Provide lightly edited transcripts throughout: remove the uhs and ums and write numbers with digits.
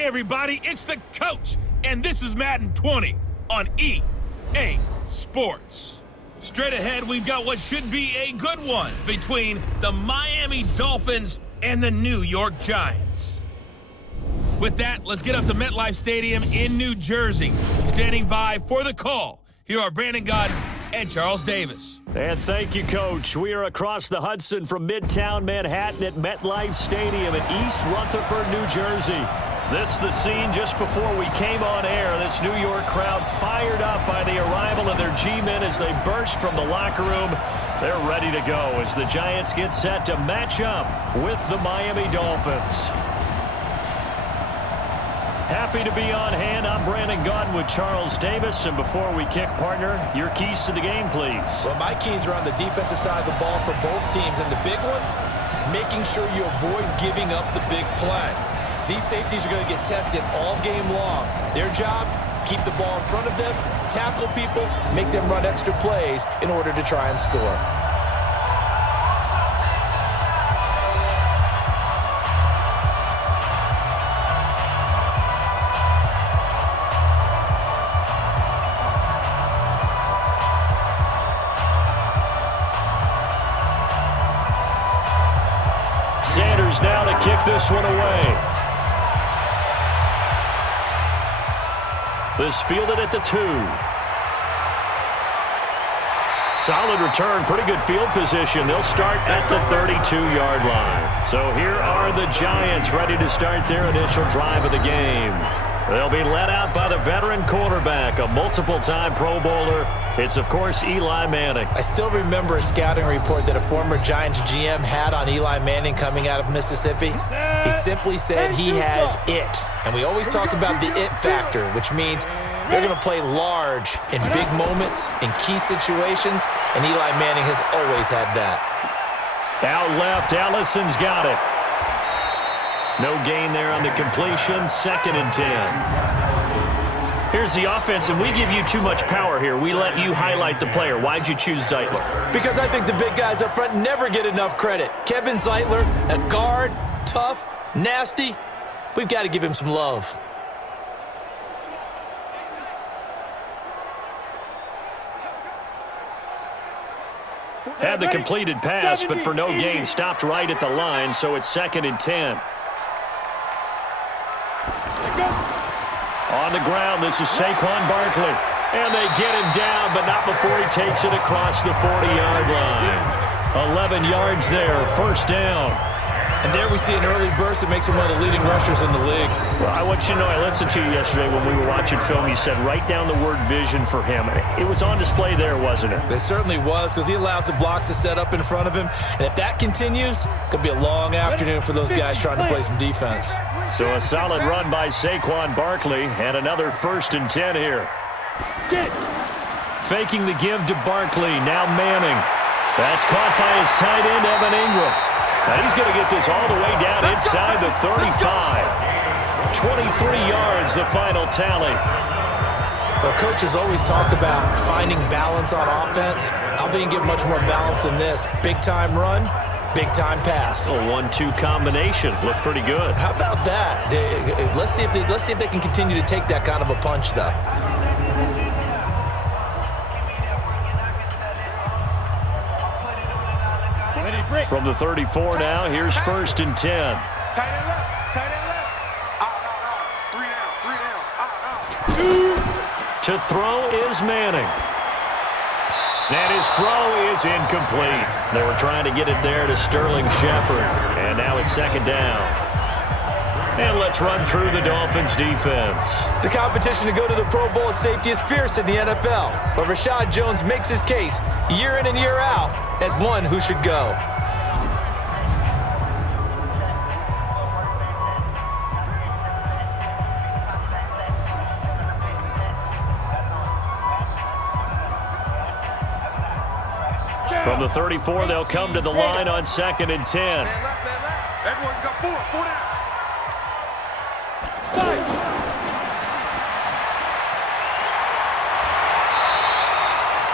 Hey everybody, it's the coach, and this is Madden 20 on EA Sports. Straight ahead, we've got what should be a good one between the Miami Dolphins and the New York Giants. With that, let's get up to MetLife Stadium in New Jersey. Standing by for the call, here are Brandon Gott and Charles Davis. And thank you, Coach. We are across the Hudson from Midtown Manhattan at MetLife Stadium in East Rutherford, New Jersey. This is the scene just before we came on air. This New York crowd fired up by the arrival of their G-men as they burst from the locker room. They're ready to go as the Giants get set to match up with the Miami Dolphins. Happy to be on hand. I'm Brandon Gott with Charles Davis. And before we kick, partner, your keys to the game, please. Well, my keys are on the defensive side of the ball for both teams. And the big one, making sure you avoid giving up the big play. These safeties are going to get tested all game long. Their job, keep the ball in front of them, tackle people, make them run extra plays in order to try and score. Sanders now to kick this one away. This fielded at the 2. Solid return, pretty good field position. They'll start at the 32-yard line. So here are the Giants ready to start their initial drive of the game. They'll be led out by the veteran quarterback, a multiple-time Pro Bowler. It's, of course, Eli Manning. I still remember a scouting report that a former Giants GM had on Eli Manning coming out of Mississippi. He simply said he has it. And we always talk about the it factor, which means they're going to play large in big moments, in key situations, and Eli Manning has always had that. Out left, Allison's got it. No gain there on the completion, 2nd and 10. Here's the offense, and we give you too much power here. We let you highlight the player. Why'd you choose Zeitler? Because I think the big guys up front never get enough credit. Kevin Zeitler, a guard, tough, nasty. We've got to give him some love. Had the completed pass, but for no gain, stopped right at the line, so it's 2nd and 10. On the ground, this is Saquon Barkley. And they get him down, but not before he takes it across the 40-yard line. 11 yards there, 1st down. And there we see an early burst that makes him one of the leading rushers in the league. Well, I want you to know, I listened to you yesterday when we were watching film. You said write down the word vision for him. It was on display there, wasn't it? It certainly was, because he allows the blocks to set up in front of him. And if that continues, it could be a long afternoon for those guys trying to play some defense. So a solid run by Saquon Barkley, and another 1st and 10 here. Faking the give to Barkley, now Manning. That's caught by his tight end, Evan Ingram. And he's going to get this all the way down inside the 35. 23 yards, the final tally. Well, coaches always talk about finding balance on offense. I don't think you get much more balance than this. Big-time run, big-time pass. A 1-2 combination. Looked pretty good. How about that? Let's see if they can continue to take that kind of a punch, though. From the 34 now, here's 1st and 10. Tight end left, tight end left. Out. 3 down, 3 down. Out. To throw is Manning. And his throw is incomplete. They were trying to get it there to Sterling Shepard. And now it's 2nd down. And let's run through the Dolphins defense. The competition to go to the Pro Bowl at safety is fierce in the NFL. But Rashad Jones makes his case year in and year out as one who should go. From the 34, they'll come to the line on 2nd and 10. Everyone got 4 down.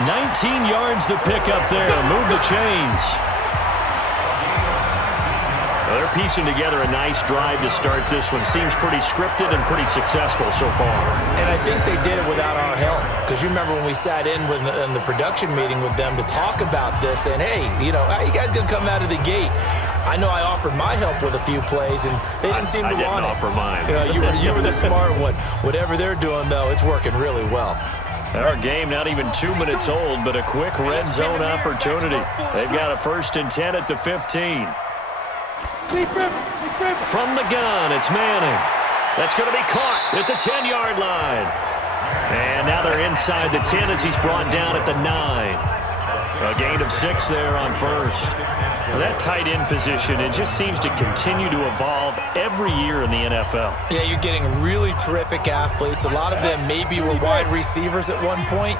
19 yards to pick up there. Move the chains. They're piecing together a nice drive to start this one. Seems pretty scripted and pretty successful so far. And I think they did it without our help. Because you remember when we sat in the production meeting with them to talk about this, and hey, you know, how you guys going to come out of the gate? I know I offered my help with a few plays, and they didn't seem to want it. I didn't offer mine. You know, you were the smart one. Whatever they're doing, though, it's working really well. Our game not even 2 minutes old, but a quick red zone opportunity. They've got a 1st and 10 at the 15. From the gun, it's Manning. That's going to be caught at the 10-yard line. And now they're inside the 10 as he's brought down at the 9. A gain of 6 there on 1st. Well, that tight end position, it just seems to continue to evolve every year in the NFL. Yeah, you're getting really terrific athletes. A lot of them maybe were wide receivers at one point.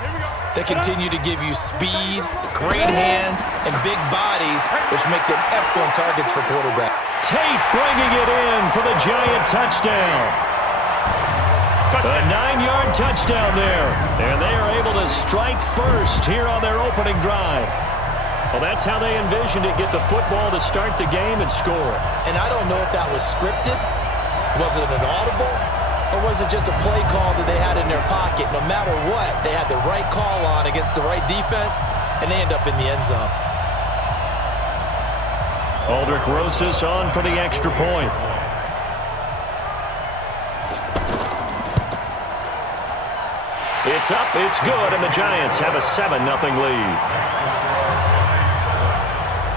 They continue to give you speed, great hands, and big bodies, which make them excellent targets for quarterback. Tate bringing it in for the Giant touchdown. A 9-yard touchdown there. And they are able to strike first here on their opening drive. Well, that's how they envisioned it, get the football to start the game and score. And I don't know if that was scripted. Was it an audible? Or was it just a play call that they had in their pocket? No matter what, they had the right call on against the right defense, and they end up in the end zone. Aldrich Rosas on for the extra point. It's up, it's good, and the Giants have a 7-0 lead.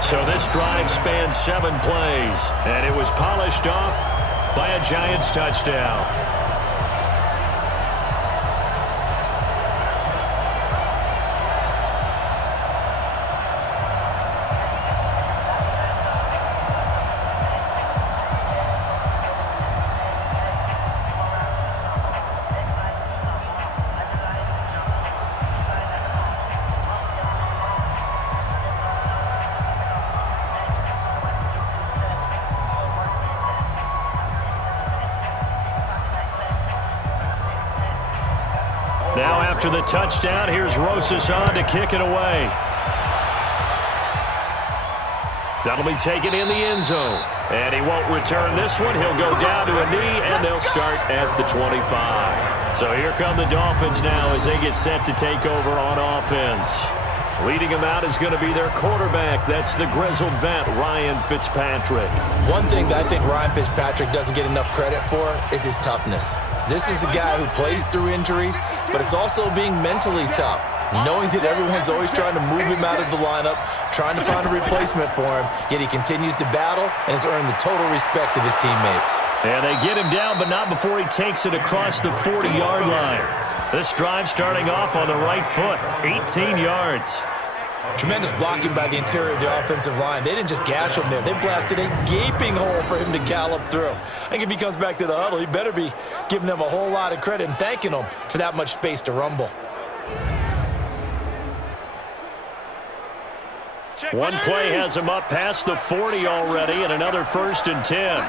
So this drive spans 7 plays, and it was polished off by a Giants touchdown. Now after the touchdown, here's Rosas on to kick it away. That'll be taken in the end zone. And he won't return this one. He'll go down to a knee, and they'll start at the 25. So here come the Dolphins now as they get set to take over on offense. Leading them out is going to be their quarterback. That's the grizzled vet, Ryan Fitzpatrick. One thing that I think Ryan Fitzpatrick doesn't get enough credit for is his toughness. This is a guy who plays through injuries, but it's also being mentally tough. Knowing that everyone's always trying to move him out of the lineup, trying to find a replacement for him, yet he continues to battle and has earned the total respect of his teammates. And they get him down, but not before he takes it across the 40-yard line. This drive starting off on the right foot, 18 yards. Tremendous blocking by the interior of the offensive line. They didn't just gash him there. They blasted a gaping hole for him to gallop through. I think if he comes back to the huddle, he better be giving them a whole lot of credit and thanking them for that much space to rumble. One play has him up past the 40 already, and another 1st and 10.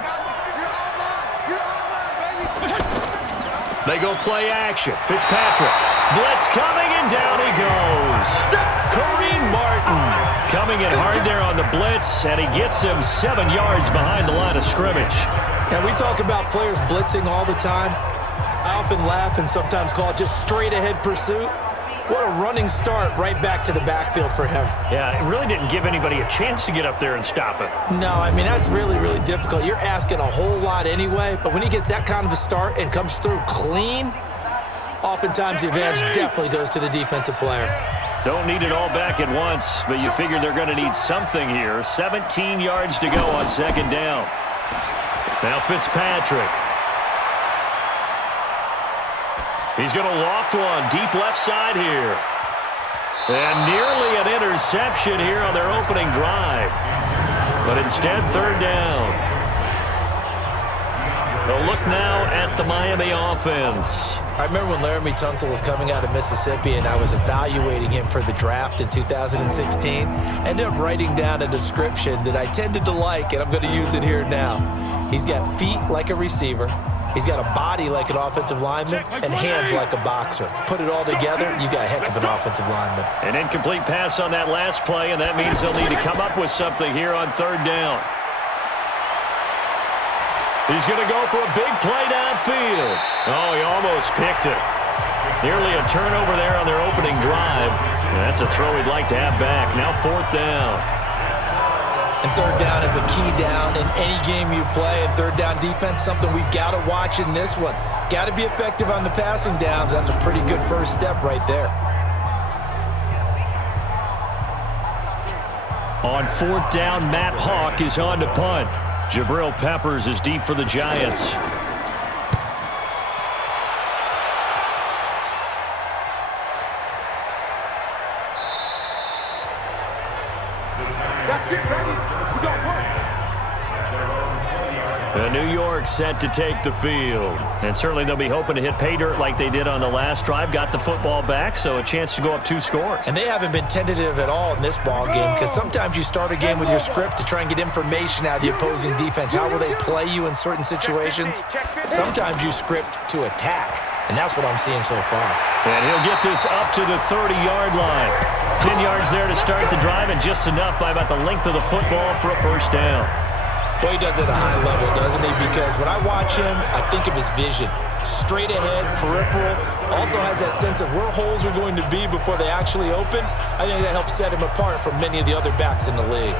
They go play action. Fitzpatrick. Blitz coming, and down he goes. Kareem Martin coming in hard there on the blitz, and he gets him 7 yards behind the line of scrimmage. Now, we talk about players blitzing all the time. I often laugh and sometimes call it just straight-ahead pursuit. What a running start right back to the backfield for him. Yeah, it really didn't give anybody a chance to get up there and stop him. No, I mean, that's really, really difficult. You're asking a whole lot anyway, but when he gets that kind of a start and comes through clean, oftentimes the advantage definitely goes to the defensive player. Don't need it all back at once, but you figure they're going to need something here. 17 yards to go on 2nd down. Now Fitzpatrick. He's going to loft one deep left side here. And nearly an interception here on their opening drive. But instead, 3rd down. They'll look now at the Miami offense. I remember when Laramie Tunsil was coming out of Mississippi and I was evaluating him for the draft in 2016. Ended up writing down a description that I tended to like, and I'm going to use it here now. He's got feet like a receiver. He's got a body like an offensive lineman and hands like a boxer. Put it all together, you got a heck of an offensive lineman. An incomplete pass on that last play, and that means they'll need to come up with something here on 3rd down. He's going to go for a big play downfield. Oh, he almost picked it. Nearly a turnover there on their opening drive. And that's a throw he'd like to have back. Now 4th down. And 3rd down is a key down in any game you play. And 3rd down defense, something we've got to watch in this one. Got to be effective on the passing downs. That's a pretty good first step right there. On 4th down, Matt Hawk is on to punt. Jabril Peppers is deep for the Giants. That's it, baby. We got work. New York set to take the field. And certainly they'll be hoping to hit pay dirt like they did on the last drive. Got the football back, so a chance to go up 2 scores. And they haven't been tentative at all in this ball game, because sometimes you start a game with your script to try and get information out of the opposing defense. How will they play you in certain situations? Sometimes you script to attack, and that's what I'm seeing so far. And he'll get this up to the 30-yard line. 10 yards there to start the drive, and just enough by about the length of the football for a first down. Boy, he does it at a high level, doesn't he? Because when I watch him, I think of his vision. Straight ahead, peripheral. Also has that sense of where holes are going to be before they actually open. I think that helps set him apart from many of the other backs in the league.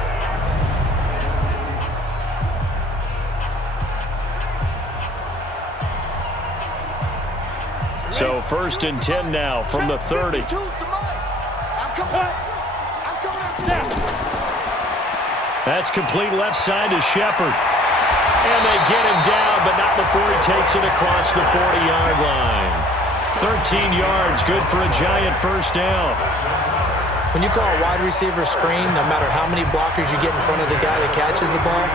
So 1st and 10 now from the 30. That's complete left side to Shepard. And they get him down, but not before he takes it across the 40-yard line. 13 yards, good for a Giant first down. When you call a wide receiver screen, no matter how many blockers you get in front of the guy that catches the ball,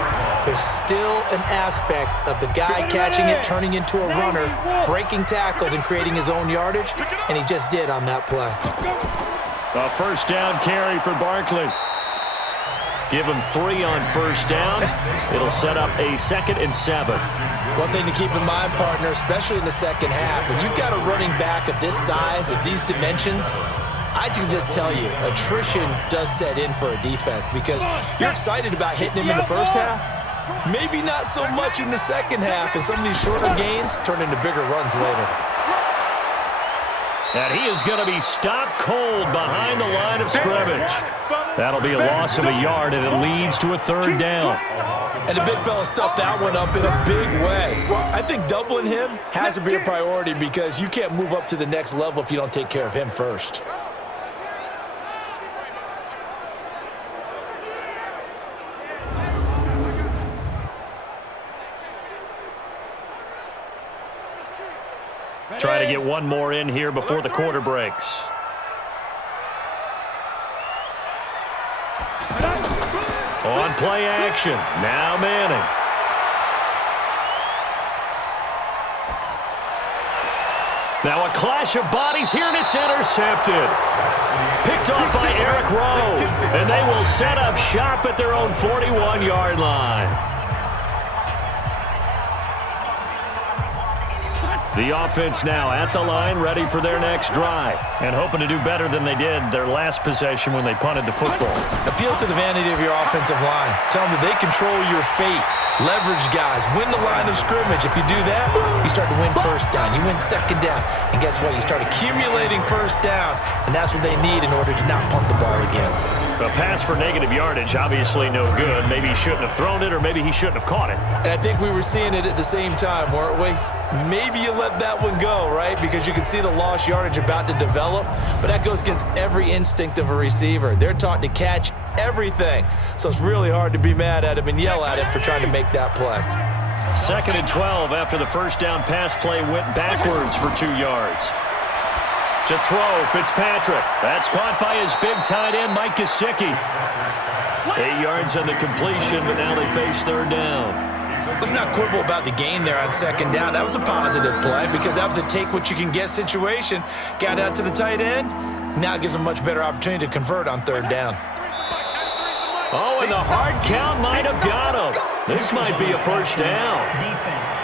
there's still an aspect of the guy catching it, turning into a runner, breaking tackles, and creating his own yardage, and he just did on that play. A first down carry for Barkley. Give him 3 on first down. It'll set up a 2nd and 7. One thing to keep in mind, partner, especially in the second half, when you've got a running back of this size, of these dimensions, I can just tell you, attrition does set in for a defense, because you're excited about hitting him in the first half. Maybe not so much in the second half, and some of these shorter gains turn into bigger runs later. And he is going to be stopped cold behind the line of scrimmage. That'll be a loss of a yard, and it leads to a 3rd down. And the big fella stuffed that one up in a big way. I think doubling him has to be a priority, because you can't move up to the next level if you don't take care of him first. Try to get one more in here before the quarter breaks. On play action, now Manning. Now a clash of bodies here, and it's intercepted. Picked off by Eric Rowe, and they will set up shop at their own 41-yard line. The offense now at the line, ready for their next drive, and hoping to do better than they did their last possession when they punted the football. Appeal to the vanity of your offensive line. Tell them that they control your fate. Leverage guys. Win the line of scrimmage. If you do that, you start to win first down. You win second down. And guess what? You start accumulating first downs, and that's what they need in order to not punt the ball again. A pass for negative yardage, obviously no good. Maybe he shouldn't have thrown it, or maybe he shouldn't have caught it. And I think we were seeing it at the same time, weren't we? Maybe you let that one go, right? Because you can see the lost yardage about to develop. But that goes against every instinct of a receiver. They're taught to catch everything. So it's really hard to be mad at him and yell at him for trying to make that play. 2nd and 12 after the first down pass play went backwards for 2 yards. To throw, Fitzpatrick. That's caught by his big tight end, Mike Gesicki. 8 yards on the completion, but now they face 3rd down. Let's not quibble about the gain there on 2nd down. That was a positive play, because that was a take-what-you-can-get situation. Got out to the tight end. Now it gives them a much better opportunity to convert on 3rd down. Oh, and the hard count might have got him. This might be a first down. Defense.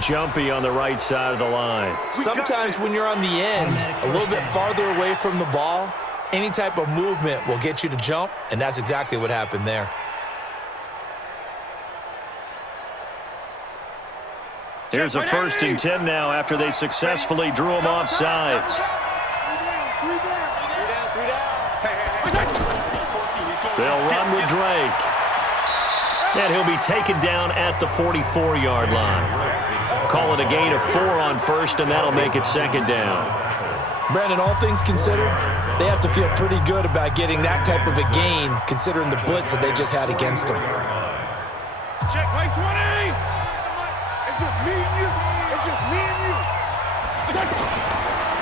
Jumpy on the right side of the line. Sometimes when you're on the end, a little bit farther away from the ball, Any type of movement will get you to jump, and that's exactly what happened there. Here's a 1st and 10 now after they successfully drew him off sides. They'll run with Drake. And he'll be taken down at the 44-yard line. Call it a gain of 4 on 1st, and that'll make it 2nd down. Brandon, all things considered, they have to feel pretty good about getting that type of a gain, considering the blitz that they just had against them. Check, right 20! It's just me and you. It's just me and you.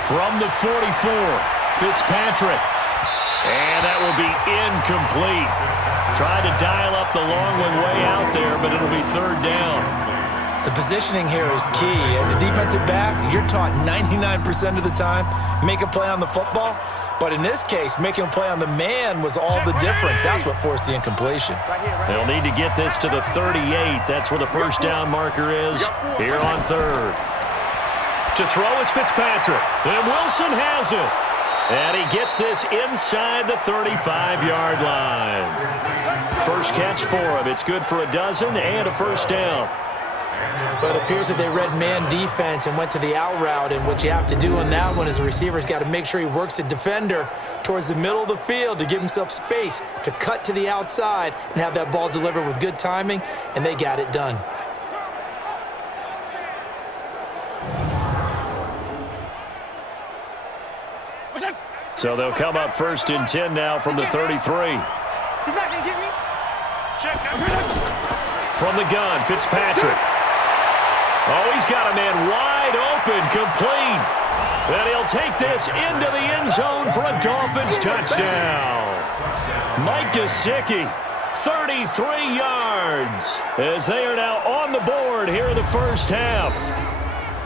From the 44, Fitzpatrick. And that will be incomplete. Tried to dial up the long one way out there, but it'll be 3rd down. The positioning here is key. As a defensive back, you're taught 99% of the time, make a play on the football. But in this case, making a play on the man was all the difference. That's what forced the incompletion. They'll need to get this to the 38. That's where the 1st down marker is here on 3rd. To throw is Fitzpatrick. And Wilson has it. And he gets this inside the 35-yard line. First catch for him. It's good for a dozen and a 1st down. But it appears that they read man defense and went to the out route. And what you have to do on that one is the receiver's got to make sure he works the defender towards the middle of the field to give himself space to cut to the outside and have that ball delivered with good timing, and they got it done. So they'll come up 1st and 10 now from the 33. He's not going to get me. Check. From the gun, Fitzpatrick. Oh, he's got a man wide open, complete. And he'll take this into the end zone for a Dolphins touchdown. Mike Gesicki, 33 yards, as they are now on the board here in the 1st half.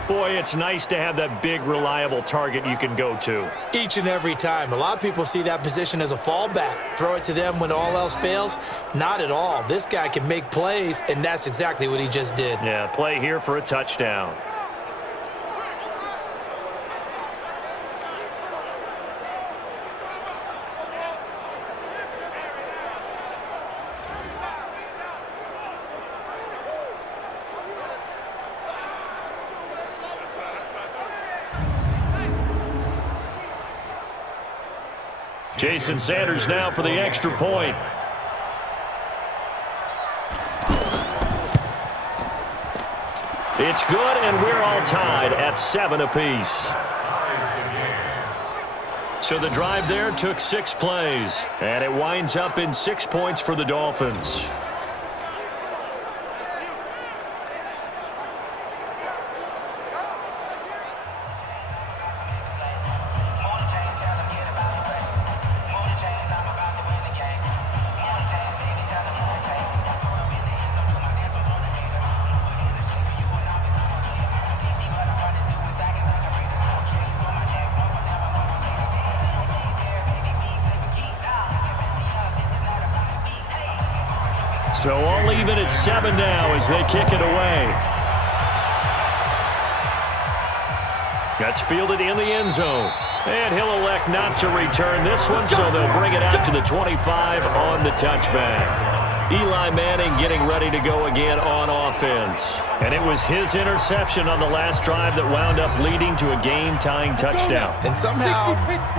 Boy, it's nice to have that big, reliable target you can go to. Each and every time. A lot of people see that position as a fallback. Throw it to them when all else fails. Not at all. This guy can make plays, and that's exactly what he just did. Yeah, play here for a touchdown. Jason Sanders now for the extra point. It's good, and we're all tied at 7 apiece. So the drive there took 6 plays, and it winds up in 6 points for the Dolphins. So all even at 7 now as they kick it away. That's fielded in the end zone. And he'll elect not to return this one, so they'll bring it out to the 25 on the touchback. Eli Manning getting ready to go again on offense. And it was his interception on the last drive that wound up leading to a game-tying touchdown. And somehow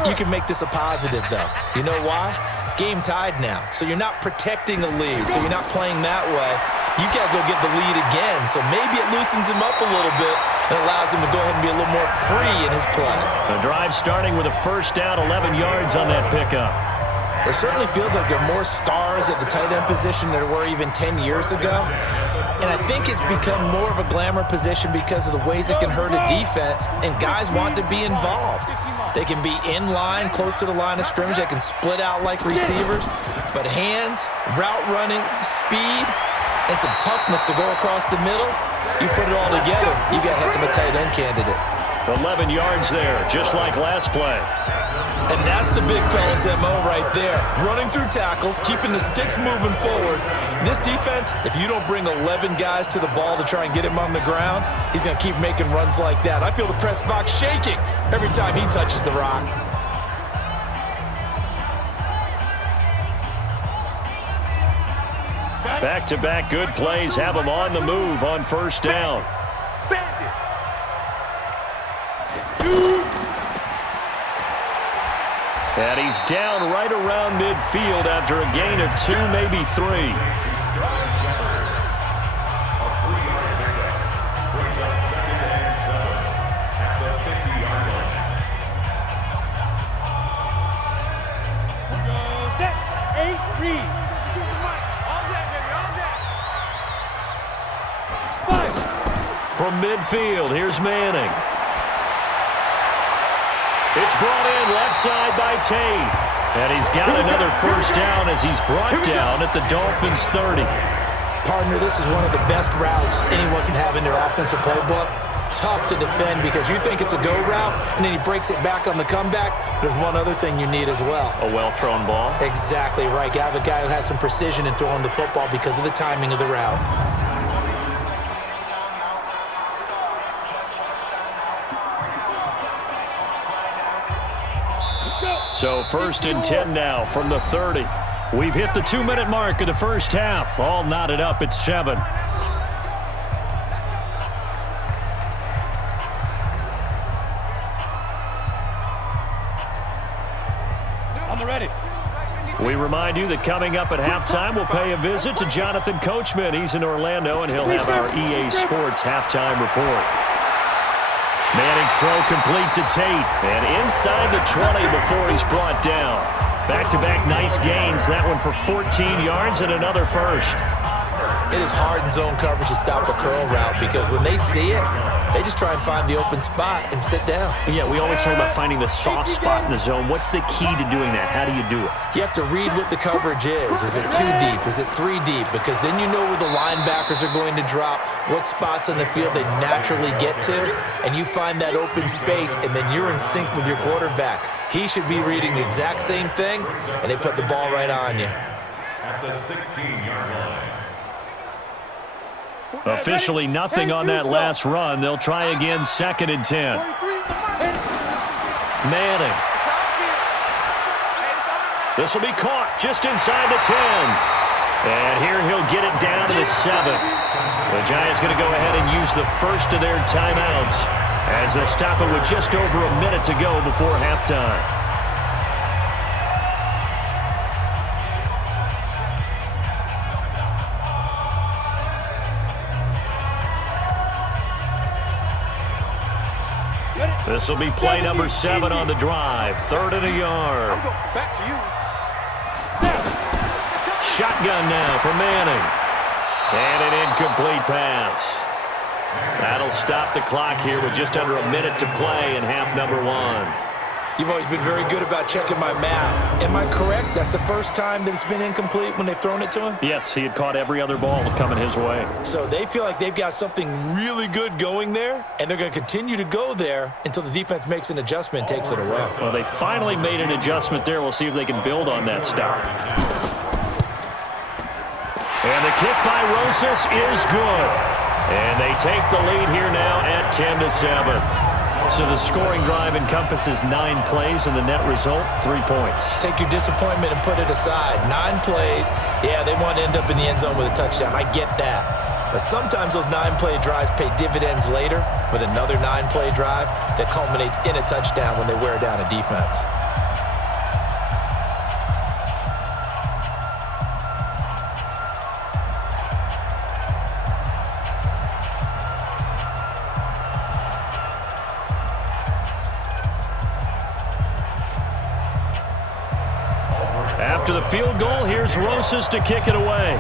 you can make this a positive, though. You know why? Game tied now, so you're not protecting the lead, so you're not playing that way. You got to go get the lead again, so maybe it loosens him up a little bit and allows him to go ahead and be a little more free in his play. The drive starting with a 1st down, 11 yards on that pickup. It certainly feels like there are more stars at the tight end position than there were even 10 years ago. And I think it's become more of a glamour position because of the ways it can hurt a defense, and guys want to be involved. They can be in line, close to the line of scrimmage. They can split out like receivers. But hands, route running, speed, and some toughness to go across the middle, you put it all together, you got a heck of a tight end candidate. 11 yards there, just like last play. And that's the big fella's MO right there. Running through tackles, keeping the sticks moving forward. This defense, if you don't bring 11 guys to the ball to try and get him on the ground, he's going to keep making runs like that. I feel the press box shaking every time he touches the rock. Back-to-back good plays have him on the move on first down. And he's down right around midfield after a gain of 2, maybe 3. From midfield, here's Manning. It's brought in left side by Tate. And he's got another first down as he's brought down at the Dolphins' 30. Partner, this is one of the best routes anyone can have in their offensive playbook. Tough to defend because you think it's a go route, and then he breaks it back on the comeback. There's one other thing you need as well. A well-thrown ball? Exactly right. You have a guy who has some precision in throwing the football because of the timing of the route. So 1st and 10 now from the 30. We've hit the 2-minute mark of the first half. All knotted up at 7. I'm ready. We remind you that coming up at halftime, we'll pay a visit to Jonathan Coachman. He's in Orlando, and he'll have our EA Sports halftime report. Manning's throw complete to Tate, and inside the 20 before he's brought down. Back-to-back nice gains, that one for 14 yards and another first. It is hard in zone coverage to stop a curl route because when they see it, they just try and find the open spot and sit down. Yeah, we always talk about finding the soft spot in the zone. What's the key to doing that? How do you do it? You have to read what the coverage is. Is it 2 deep? Is it 3 deep? Because then you know where the linebackers are going to drop, what spots on the field they naturally get to, and you find that open space, and then you're in sync with your quarterback. He should be reading the exact same thing, and they put the ball right on you. At the 16-yard line. Officially nothing on that last run. They'll try again, 2nd and 10. Manning. This will be caught just inside the 10. And here he'll get it down to the 7. The Giants going to go ahead and use the first of their timeouts as they stop it with just over a minute to go before halftime. This will be play number 7 on the drive. 3rd and a yard. Back to you. Shotgun now for Manning. And an incomplete pass. That'll stop the clock here with just under a minute to play in half number 1. You've always been very good about checking my math. Am I correct? That's the first time that it's been incomplete when they've thrown it to him? Yes, he had caught every other ball coming his way. So they feel like they've got something really good going there, and they're going to continue to go there until the defense makes an adjustment and takes it away. Well, they finally made an adjustment there. We'll see if they can build on that stuff. And the kick by Rosas is good. And they take the lead here now at 10-7. So the scoring drive encompasses 9 plays, and the net result, 3 points. Take your disappointment and put it aside. 9 plays, yeah, they want to end up in the end zone with a touchdown. I get that. But sometimes those 9-play drives pay dividends later with another 9-play drive that culminates in a touchdown when they wear down a defense. After the field goal, here's Rosas to kick it away.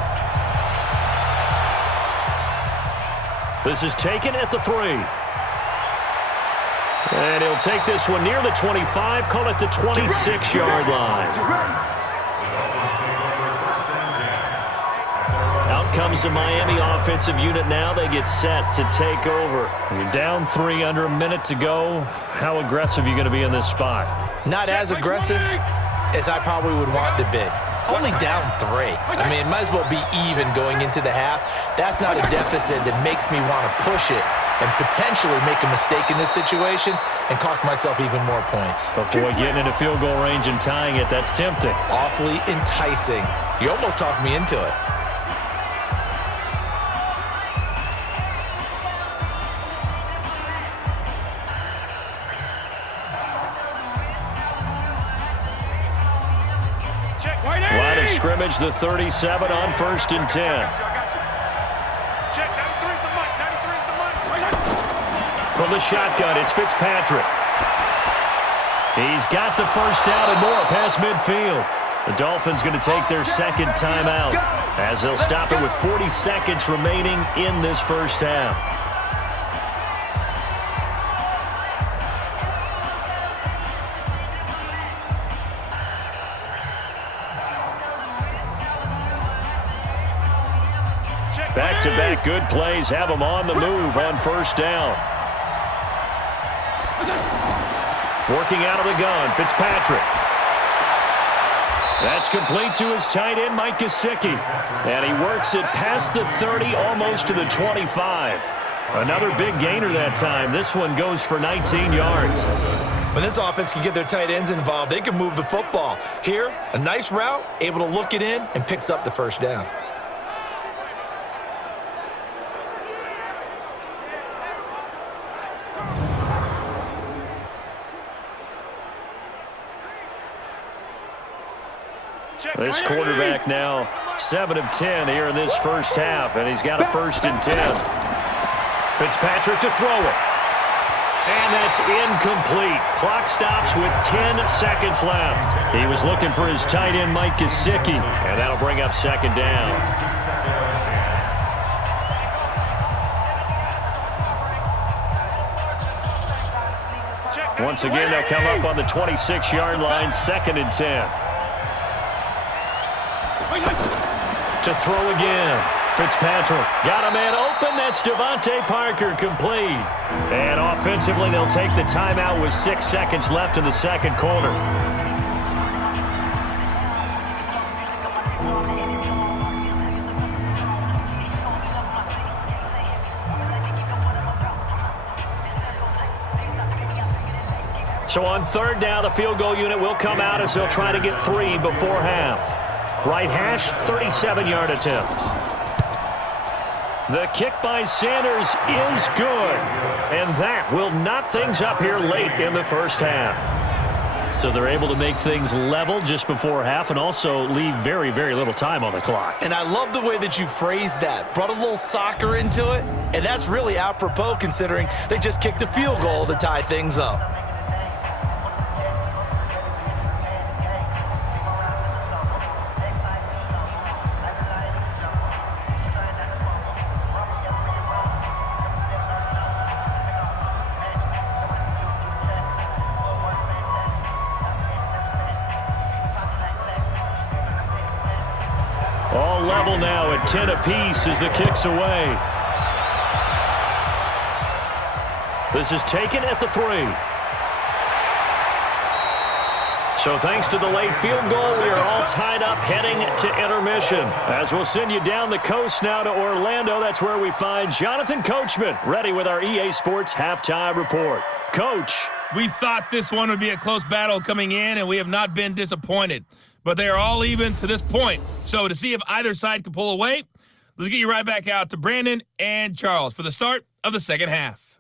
This is taken at the 3. And he'll take this one near the 25, call it the 26-yard line. Out comes the Miami offensive unit now. They get set to take over. You're down 3, under a minute to go. How aggressive are you going to be in this spot? Not as aggressive as I probably would want to be. Only down 3. I mean, it might as well be even going into the half. That's not a deficit that makes me want to push it and potentially make a mistake in this situation and cost myself even more points. But boy, getting into field goal range and tying it, that's tempting. Awfully enticing. You almost talked me into it. Line of scrimmage, the 37 on 1st and 10. Check, 93's the mic, 93's the mic. From the shotgun, it's Fitzpatrick. He's got the first down and more past midfield. The Dolphins going to take their second timeout as they'll stop it with 40 seconds remaining in this first half. Back-to-back good plays have them on the move on first down. Working out of the gun, Fitzpatrick. That's complete to his tight end, Mike Gesicki. And he works it past the 30, almost to the 25. Another big gainer that time. This one goes for 19 yards. When this offense can get their tight ends involved, they can move the football. Here, a nice route, able to look it in, and picks up the first down. This quarterback now 7 of 10 here in this first half, and he's got a 1st and 10. Fitzpatrick to throw it. And that's incomplete. Clock stops with 10 seconds left. He was looking for his tight end, Mike Gesicki, and that'll bring up 2nd down. Once again, they'll come up on the 26-yard line, 2nd and 10. To throw again. Fitzpatrick got a man open. That's Devontae Parker, complete. And offensively, they'll take the timeout with 6 seconds left in the second quarter. So on 3rd down, the field goal unit will come out as they'll try to get 3 before half. Right hash, 37-yard attempt. The kick by Sanders is good. And that will knot things up here late in the first half. So they're able to make things level just before half and also leave very, very little time on the clock. And I love the way that you phrased that. Brought a little soccer into it. And that's really apropos considering they just kicked a field goal to tie things up. All level now at 10 apiece as the kick's away. This is taken at the 3. So thanks to the late field goal, we are all tied up heading to intermission. As we'll send you down the coast now to Orlando, that's where we find Jonathan Coachman ready with our EA Sports halftime report. Coach. We thought this one would be a close battle coming in, and we have not been disappointed. But they are all even to this point. So to see if either side can pull away, let's get you right back out to Brandon and Charles for the start of the second half.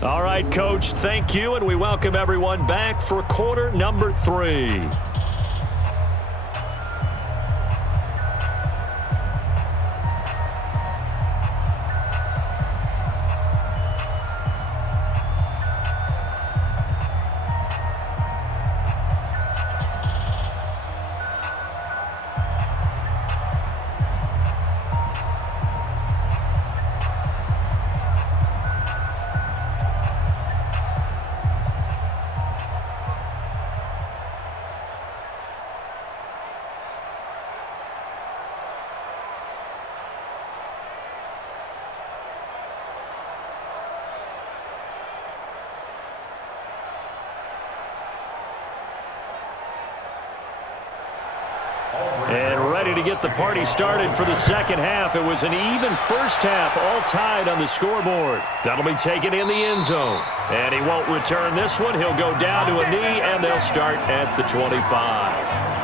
All right, Coach, thank you, and we welcome everyone back for quarter number 3. And ready to get the party started for the second half. It was an even first half, all tied on the scoreboard. That'll be taken in the end zone. And he won't return this one. He'll go down to a knee, and they'll start at the 25.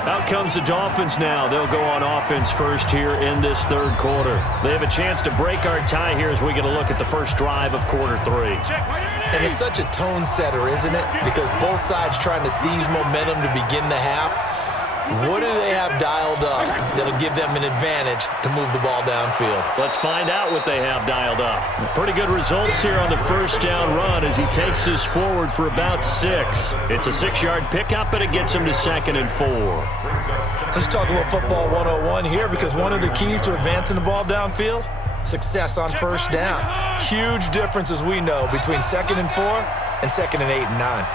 Out comes the Dolphins now. They'll go on offense first here in this third quarter. They have a chance to break our tie here as we get a look at the first drive of quarter 3. And it's such a tone setter, isn't it? Because both sides trying to seize momentum to begin the half. What do they have dialed up that'll give them an advantage to move the ball downfield? Let's find out what they have dialed up. Pretty good results here on the first down run as he takes us forward for about 6. It's a 6-yard pickup, and it gets him to 2nd and 4. Let's talk a little football 101 here, because one of the keys to advancing the ball downfield, success on first down. Huge difference, as we know, between 2nd and 4 and 2nd and 8 and 9.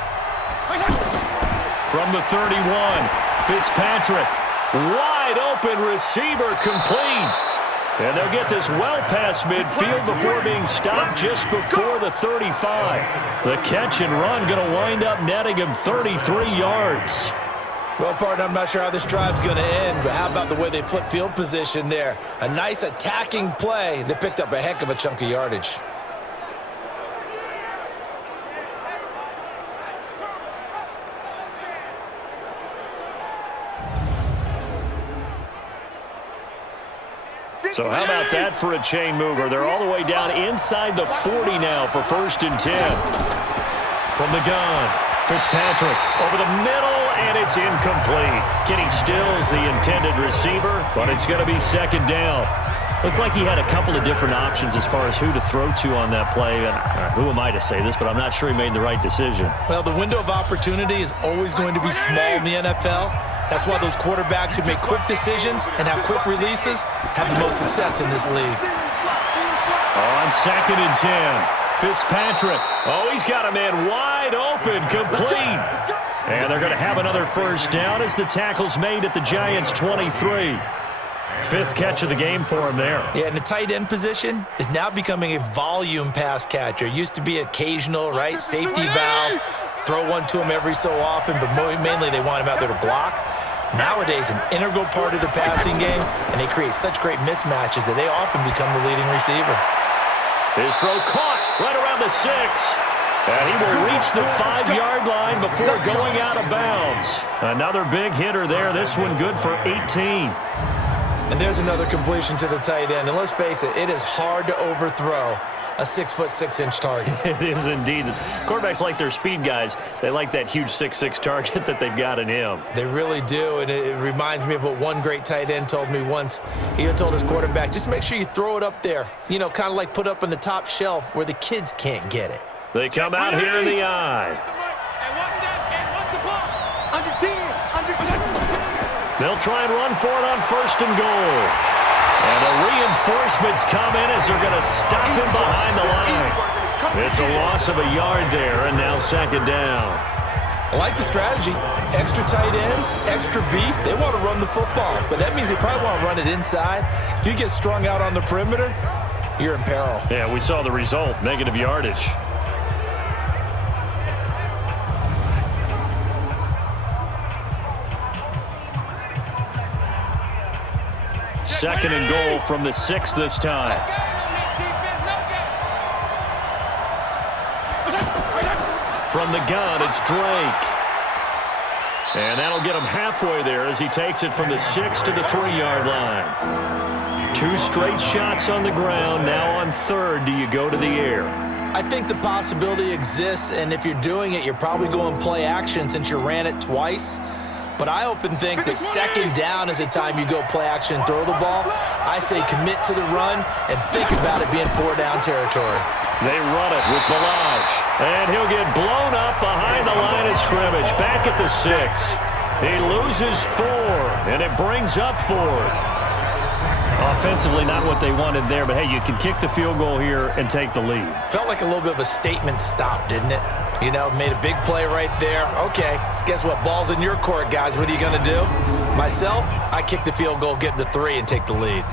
From the 31, Fitzpatrick, wide open receiver, complete. And they'll get this well past midfield before being stopped just before the 35. The catch and run going to wind up netting him 33 yards. Well, partner, I'm not sure how this drive's going to end, but how about the way they flip field position there? A nice attacking play that picked up a heck of a chunk of yardage. So how about that for a chain mover? They're all the way down inside the 40 now for 1st and 10. From the gun, Fitzpatrick over the middle, and it's incomplete. Kenny Stills, the intended receiver, but it's going to be 2nd down. Looked like he had a couple of different options as far as who to throw to on that play. And who am I to say this, but I'm not sure he made the right decision. Well, the window of opportunity is always going to be small in the NFL. That's why those quarterbacks who make quick decisions and have quick releases have the most success in this league. On 2nd and 10, Fitzpatrick. Oh, he's got a man wide open, complete. And they're going to have another first down as the tackle's made at the Giants' 23. 5th catch of the game for him there. Yeah, and the tight end position is now becoming a volume pass catcher. It used to be occasional, right? Safety valve. Throw one to him every so often, but mainly they want him out there to block. Nowadays, an integral part of the passing game, and they create such great mismatches that they often become the leading receiver. His throw caught right around the 6. And he will reach the 5-yard line before going out of bounds. Another big hitter there. This one good for 18. And there's another completion to the tight end. And let's face it, it is hard to overthrow a 6'6" target. It is indeed. Quarterbacks like their speed guys. They like that huge 6'6" target that they've got in him. They really do, and it reminds me of what one great tight end told me once. He told his quarterback, just make sure you throw it up there. You know, kind of like put up on the top shelf where the kids can't get it. They come out here in the eye. They'll try and run for it on 1st and goal. And the reinforcements come in as they're going to stop him behind the line. It's a loss of a yard there, and now 2nd down. I like the strategy. Extra tight ends, extra beef. They want to run the football, but that means they probably want to run it inside. If you get strung out on the perimeter, you're in peril. Yeah, we saw the result, negative yardage. Second and goal from the 6 this time. From the gun, it's Drake. And that'll get him halfway there as he takes it from the 6 to the 3-yard line. 2 straight shots on the ground. Now on 3rd, do you go to the air? I think the possibility exists, and if you're doing it, you're probably going play action since you ran it twice. But I often think that 2nd down is the time you go play action and throw the ball. I say commit to the run and think about it being 4-down territory. They run it with Balaj. And he'll get blown up behind the line of scrimmage. Back at the 6. He loses 4, and it brings up 4th. Offensively, not what they wanted there, but hey, you can kick the field goal here and take the lead. Felt like a little bit of a statement stop, didn't it? You know, made a big play right there. Okay, guess what? Ball's in your court, guys. What are you going to do? Myself, I kick the field goal, get the 3, and take the lead.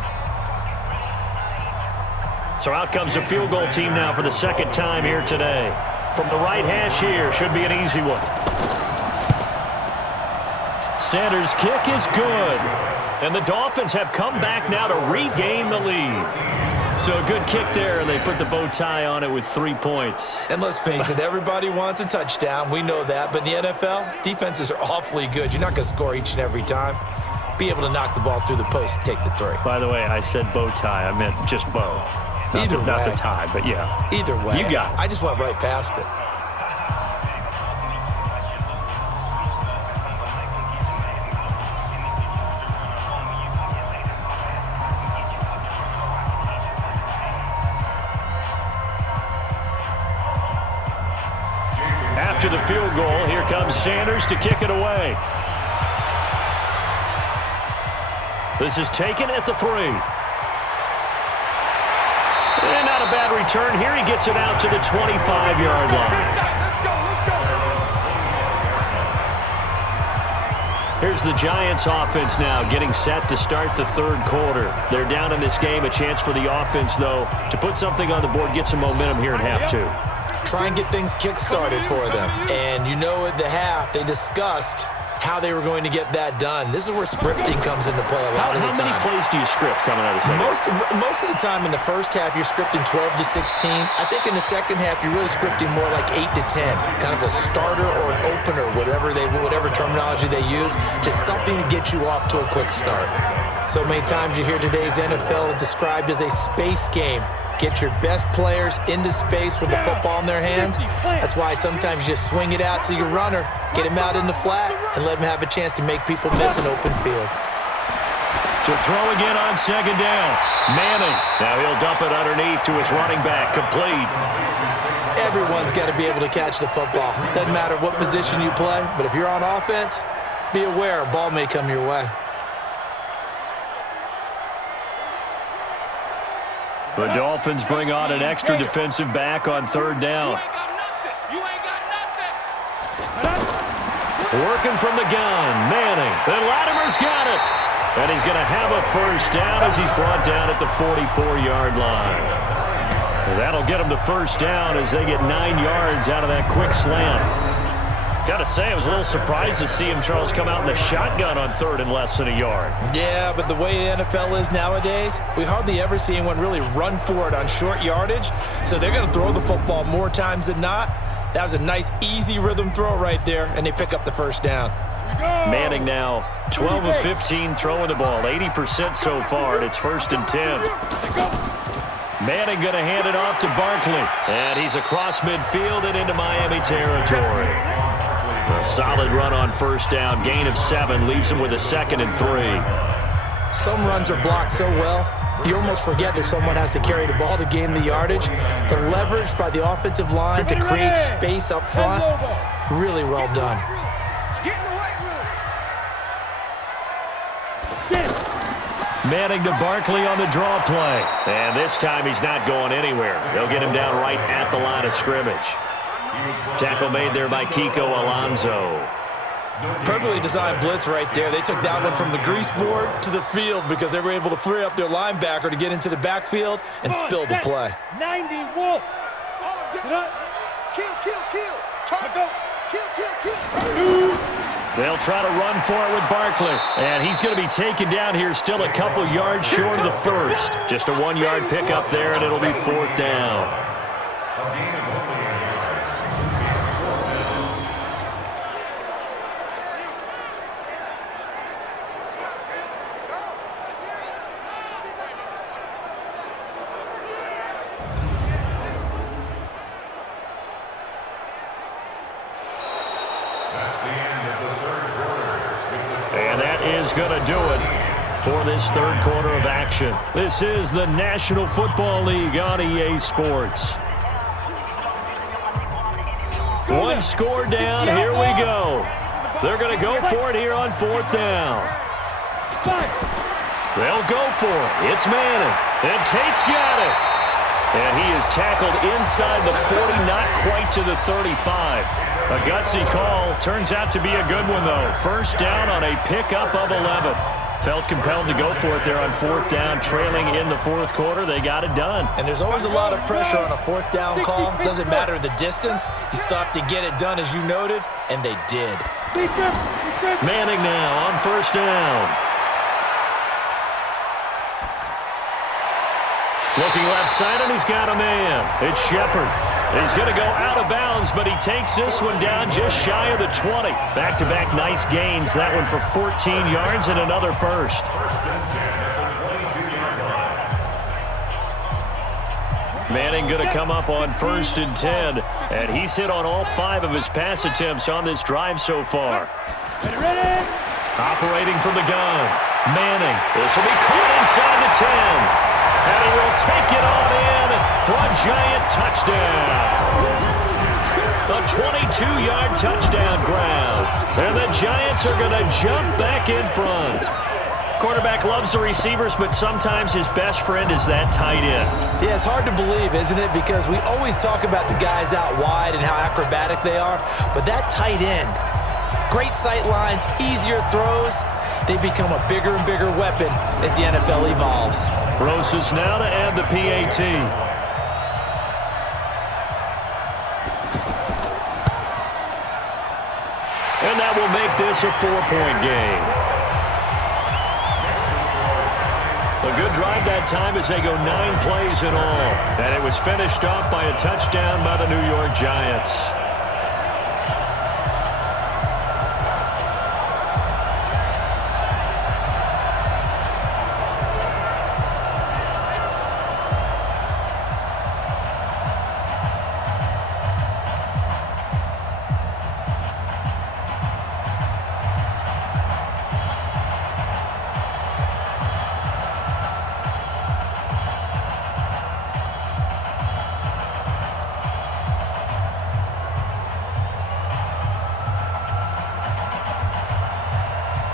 So out comes the field goal team now for the 2nd time here today. From the right hash here, should be an easy one. Sanders' kick is good. And the Dolphins have come back now to regain the lead. So a good kick there, and they put the bow tie on it with 3 points. And let's face it, everybody wants a touchdown. We know that. But in the NFL, defenses are awfully good. You're not going to score each and every time. Be able to knock the ball through the post and take the 3. By the way, I said bow tie. I meant just bow. Not the tie, but yeah. Either way. You got it. I just went right past it. After the field goal, here comes Sanders to kick it away. This is taken at the 3. And not a bad return here. He gets it out to the 25-yard line. Here's the Giants offense now getting set to start the 3rd quarter. They're down in this game. A chance for the offense, though, to put something on the board, get some momentum here in half 2. Try and get things kick-started for them. And you know at the half, they discussed how they were going to get that done. This is where scripting comes into play a lot of the time. How many plays do you script coming out of the second? Most of the time in the first half, you're scripting 12 to 16. I think in the second half, you're really scripting more like 8 to 10. Kind of a starter or an opener, whatever terminology they use, just something to get you off to a quick start. So many times you hear today's NFL described as a space game. Get your best players into space with the football in their hands. That's why sometimes you just swing it out to your runner, get him out in the flat, and let him have a chance to make people miss an open field. To throw again on 2nd down. Manning. Now he'll dump it underneath to his running back. Complete. Everyone's got to be able to catch the football. Doesn't matter what position you play, but if you're on offense, be aware a ball may come your way. The Dolphins bring on an extra defensive back on 3rd down. Working from the gun, Manning. And Latimer's got it. And he's going to have a 1st down as he's brought down at the 44-yard line. And that'll get him the 1st down as they get 9 yards out of that quick slant. Got to say, I was a little surprised to see him, Charles, come out in the shotgun on 3rd and less than a yard. Yeah, but the way the NFL is nowadays, we hardly ever see anyone really run for it on short yardage. So they're going to throw the football more times than not. That was a nice, easy rhythm throw right there, and they pick up the 1st down. Manning now 12 of 15 throwing the ball, 80% so far, and it's 1st and 10. Manning going to hand it off to Barkley, and he's across midfield and into Miami territory. A solid run on 1st down, gain of 7, leaves him with a 2nd and 3. Some runs are blocked so well, you almost forget that someone has to carry the ball to gain the yardage. The leverage by the offensive line to create space up front, really well done. Manning to Barkley on the draw play. And this time he's not going anywhere. They'll get him down right at the line of scrimmage. Tackle made there by Kiko Alonso. Perfectly designed blitz right there. They took that one from the grease board to the field because they were able to free up their linebacker to get into the backfield and spill the play. 90 Wolf. Kill. They'll try to run for it with Barkley. And he's going to be taken down here still a couple yards short of the 1st. Just a 1-yard pickup there, and it'll be 4th down. And that is going to do it for this 3rd quarter of action. This is the National Football League on EA Sports. 1 score down, here we go. They're going to go for it here on 4th down. They'll go for it. It's Manning. And Tate's got it. And he is tackled inside the 40, not quite to the 35. A gutsy call. Turns out to be a good one, though. 1st down on a pickup of 11. Felt compelled to go for it there on 4th down, trailing in the 4th quarter. They got it done. And there's always a lot of pressure on a 4th down call. Doesn't matter the distance. You still have to get it done, as you noted, and they did. Manning now on 1st down. Looking left side, and he's got a man. It's Shepard. He's going to go out of bounds, but he takes this one down just shy of the 20. Back-to-back nice gains. That one for 14 yards and another first. Manning going to come up on 1st and 10, and he's hit on all 5 of his pass attempts on this drive so far. Ready? Operating from the gun. Manning. This will be caught inside the 10. And he will take it on in for a Giant touchdown. A 22-yard touchdown grab. And the Giants are going to jump back in front. Quarterback loves the receivers, but sometimes his best friend is that tight end. Yeah, it's hard to believe, isn't it? Because we always talk about the guys out wide and how acrobatic they are. But that tight end, great sight lines, easier throws. They become a bigger and bigger weapon as the NFL evolves. Rosas now to add the PAT. And that will make this a 4-point game. A good drive that time as they go 9 plays in all. And it was finished off by a touchdown by the New York Giants.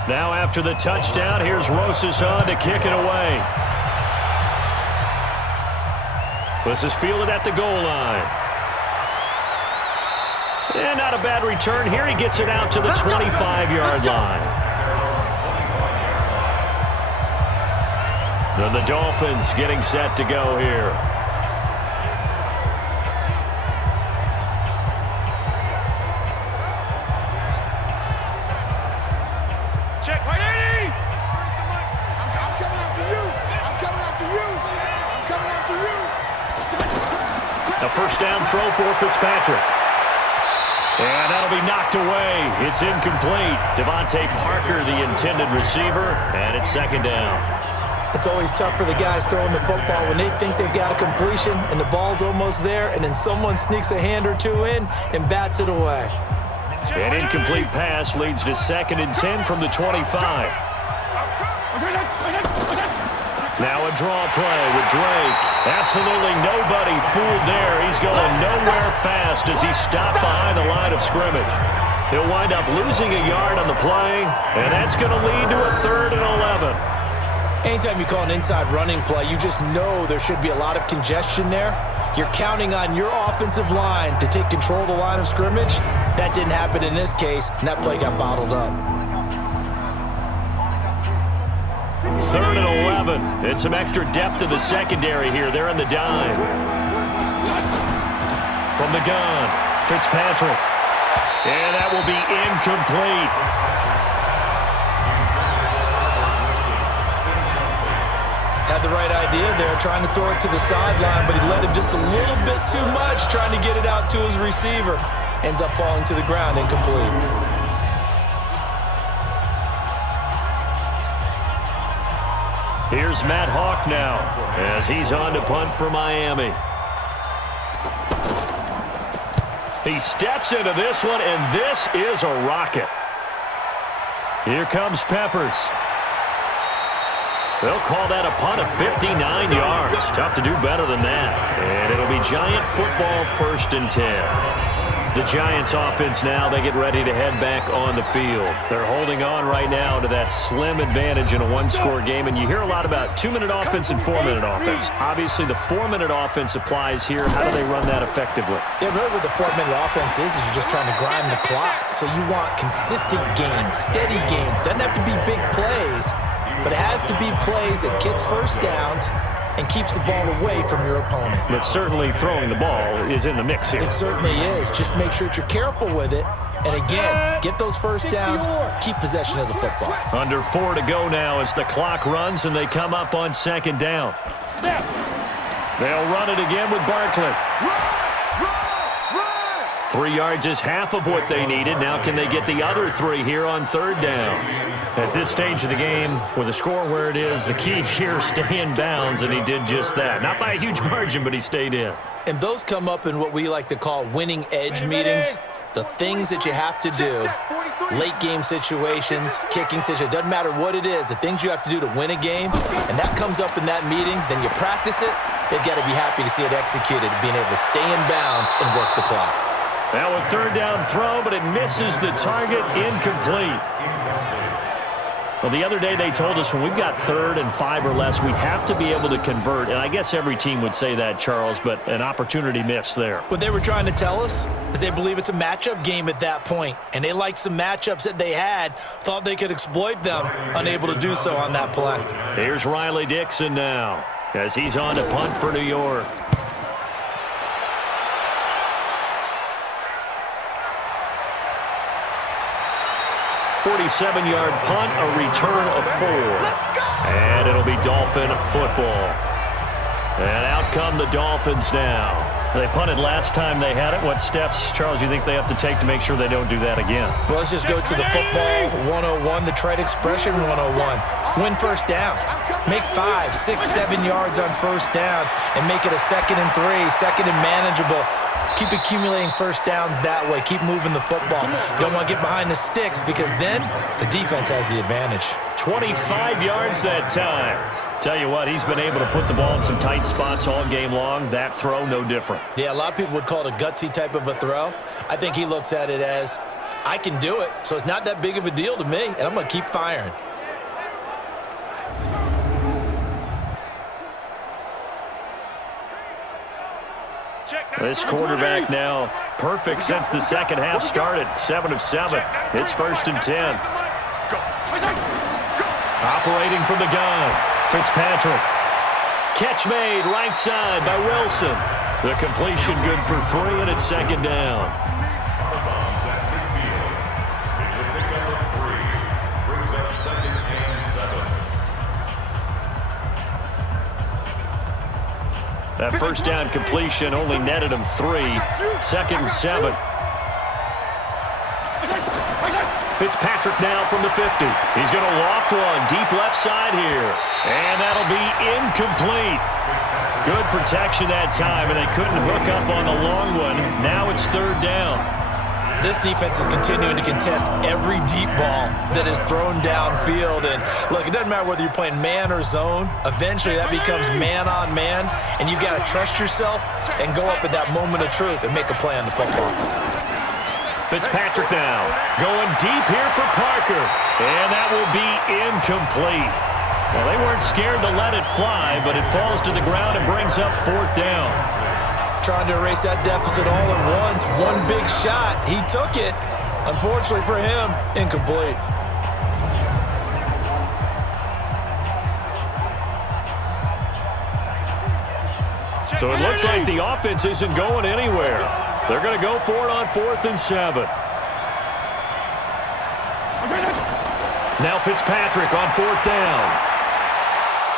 Now after the touchdown, here's Rosas on to kick it away. This is fielded at the goal line. And not a bad return here. He gets it out to the 25-yard line. Then the Dolphins getting set to go here. Check, 180! I'm coming after you! I'm coming after you! I'm coming after you! A first down throw for Fitzpatrick. And that'll be knocked away. It's incomplete. Devontae Parker, the intended receiver, and it's 2nd down. It's always tough for the guys throwing the football when they think they've got a completion and the ball's almost there, and then someone sneaks a hand or two in and bats it away. An incomplete pass leads to 2nd and 10 from the 25. Now a draw play with Drake. Absolutely nobody fooled there. He's going nowhere fast as he stopped behind the line of scrimmage. He'll wind up losing a yard on the play, and that's going to lead to a 3rd and 11. Anytime you call an inside running play, you just know there should be a lot of congestion there. You're counting on your offensive line to take control of the line of scrimmage. That didn't happen in this case, and that play got bottled up. 3rd and 11. And some extra depth to the secondary here. They're in the dime. From the gun, Fitzpatrick. And that will be incomplete. Had the right idea there, trying to throw it to the sideline, but he let him just a little bit too much, trying to get it out to his receiver. Ends up falling to the ground, incomplete. Here's Matt Hawk now as he's on to punt for Miami. He steps into this one, and this is a rocket. Here comes Peppers. They'll call that a punt of 59 yards. Tough to do better than that. And it'll be Giant football, 1st and 10. The Giants offense now, they get ready to head back on the field. They're holding on right now to that slim advantage in a 1-score game, and you hear a lot about 2-minute offense and 4-minute offense. Obviously, the 4-minute offense applies here. How do they run that effectively? Yeah, really what the 4-minute offense is you're just trying to grind the clock. So you want consistent gains, steady gains. Doesn't have to be big plays, but it has to be plays that gets first downs and keeps the ball away from your opponent. But certainly throwing the ball is in the mix here. It certainly is. Just make sure that you're careful with it. And again, get those first downs, keep possession of the football. Under 4 to go now as the clock runs and they come up on 2nd down. They'll run it again with Barkley. 3 yards is half of what they needed. Now can they get the other 3 here on third down? At this stage of the game, with the score where it is, the key here, stay in bounds, and he did just that. Not by a huge margin, but he stayed in. And those come up in what we like to call winning edge meetings. The things that you have to do, late game situations, kicking situations, doesn't matter what it is, the things you have to do to win a game, and that comes up in that meeting, then you practice it, they've got to be happy to see it executed, being able to stay in bounds and work the clock. Now a third down throw, but it misses the target, incomplete. Well, the other day they told us when we've got 3rd and 5 or less, we have to be able to convert. And I guess every team would say that, Charles, but an opportunity missed there. What they were trying to tell us is they believe it's a matchup game at that point. And they liked some matchups that they had, thought they could exploit them, unable to do so on that play. Here's Riley Dixon now as he's on to punt for New York. 47-yard punt, a return of 4. And it'll be Dolphin football. And out come the Dolphins now. They punted last time they had it. What steps, Charles, you think they have to take to make sure they don't do that again? Well, let's just go to the football 101, the trade expression 101. Win first down. Make 5, 6, 7 yards on first down and make it a 2nd and 3, 2nd and manageable. Keep accumulating first downs that way. Keep moving the football. You don't want to get behind the sticks because then the defense has the advantage. 25 yards that time. Tell you what, he's been able to put the ball in some tight spots all game long. That throw, no different. Yeah, a lot of people would call it a gutsy type of a throw. I think he looks at it as, I can do it, so it's not that big of a deal to me, and I'm going to keep firing. This quarterback now perfect since the second half started. 7 of 7. It's 1st and 10. Operating from the gun, Fitzpatrick. Catch made right side by Wilson. The completion good for 3, and it's 2nd down. That first down completion only netted him 3. 2nd and 7. Fitzpatrick now from the 50. He's going to loft one deep left side here. And that'll be incomplete. Good protection that time, and they couldn't hook up on the long one. Now it's 3rd down. This defense is continuing to contest every deep ball that is thrown downfield. And look, it doesn't matter whether you're playing man or zone. Eventually, that becomes man on man. And you've got to trust yourself and go up at that moment of truth and make a play on the football. Fitzpatrick now going deep here for Parker. And that will be incomplete. Well, they weren't scared to let it fly, but it falls to the ground and brings up 4th down. Trying to erase that deficit all at once. One big shot. He took it. Unfortunately for him, incomplete. So it looks like the offense isn't going anywhere. They're going to go for it on 4th and 7. Now Fitzpatrick on 4th down.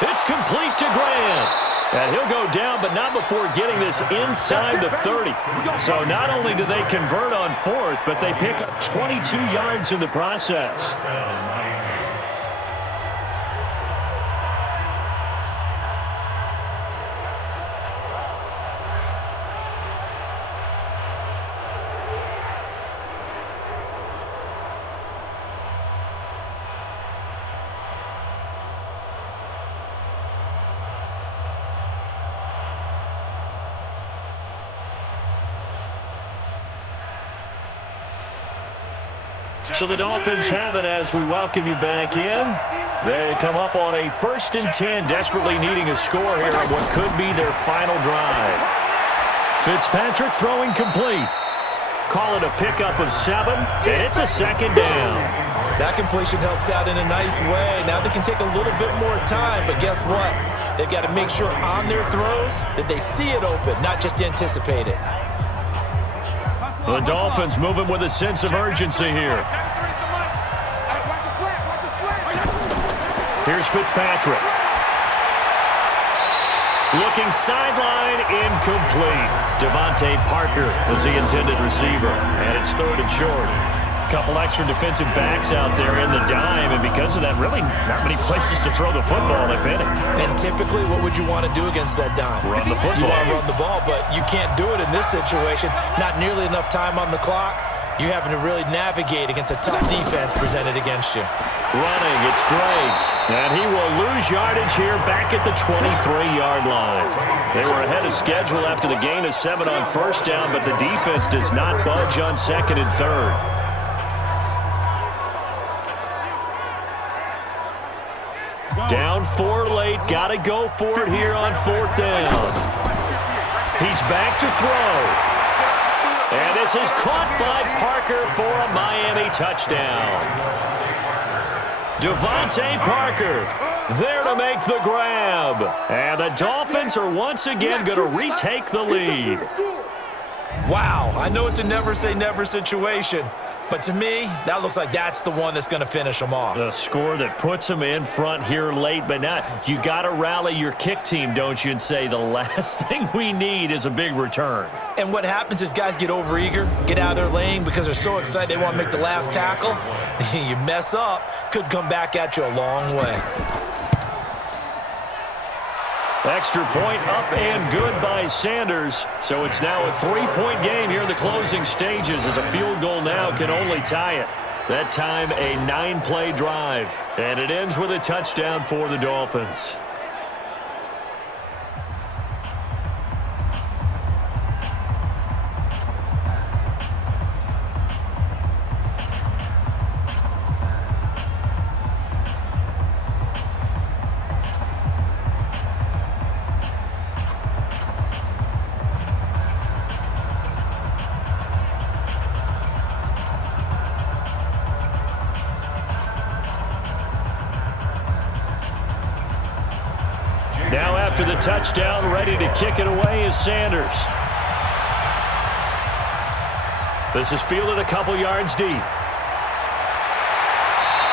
It's complete to Graham. And he'll go down, but not before getting this inside the 30. So not only do they convert on 4th, but they pick up 22 yards in the process. So the Dolphins have it as we welcome you back in. They come up on a 1st and 10, desperately needing a score here on what could be their final drive. Fitzpatrick throwing complete. Call it a pickup of 7, and it's a 2nd down. That completion helps out in a nice way. Now they can take a little bit more time, but guess what? They've got to make sure on their throws that they see it open, not just anticipate it. The Dolphins moving with a sense of urgency here. Here's Fitzpatrick. Looking sideline, incomplete. Devontae Parker was the intended receiver, and it's 3rd and short. Couple extra defensive backs out there in the dime, and because of that, really not many places to throw the football, if any. And typically, what would you want to do against that dime? Run the football. You want to run the ball, but you can't do it in this situation. Not nearly enough time on the clock. You're having to really navigate against a tough defense presented against you. Running, it's Drake. And he will lose yardage here back at the 23-yard line. They were ahead of schedule after the gain of 7 on first down, but the defense does not budge on 2nd and 3rd. Down 4 late, got to go for it here on 4th down. He's back to throw. And this is caught by Parker for a Miami touchdown. Devontae Parker there to make the grab. And the Dolphins are once again going to retake the lead. Wow, I know it's a never-say-never situation, but to me, that looks like that's the one that's going to finish them off. The score that puts them in front here late, but now you got to rally your kick team, don't you, and say the last thing we need is a big return. And what happens is guys get overeager, get out of their lane because they're so excited they want to make the last tackle. You mess up, could come back at you a long way. Extra point up and good by Sanders. So it's now a 3-point game here in the closing stages as a field goal now can only tie it. That time a 9-play drive. And it ends with a touchdown for the Dolphins. Now after the touchdown, ready to kick it away is Sanders. This is fielded a couple yards deep.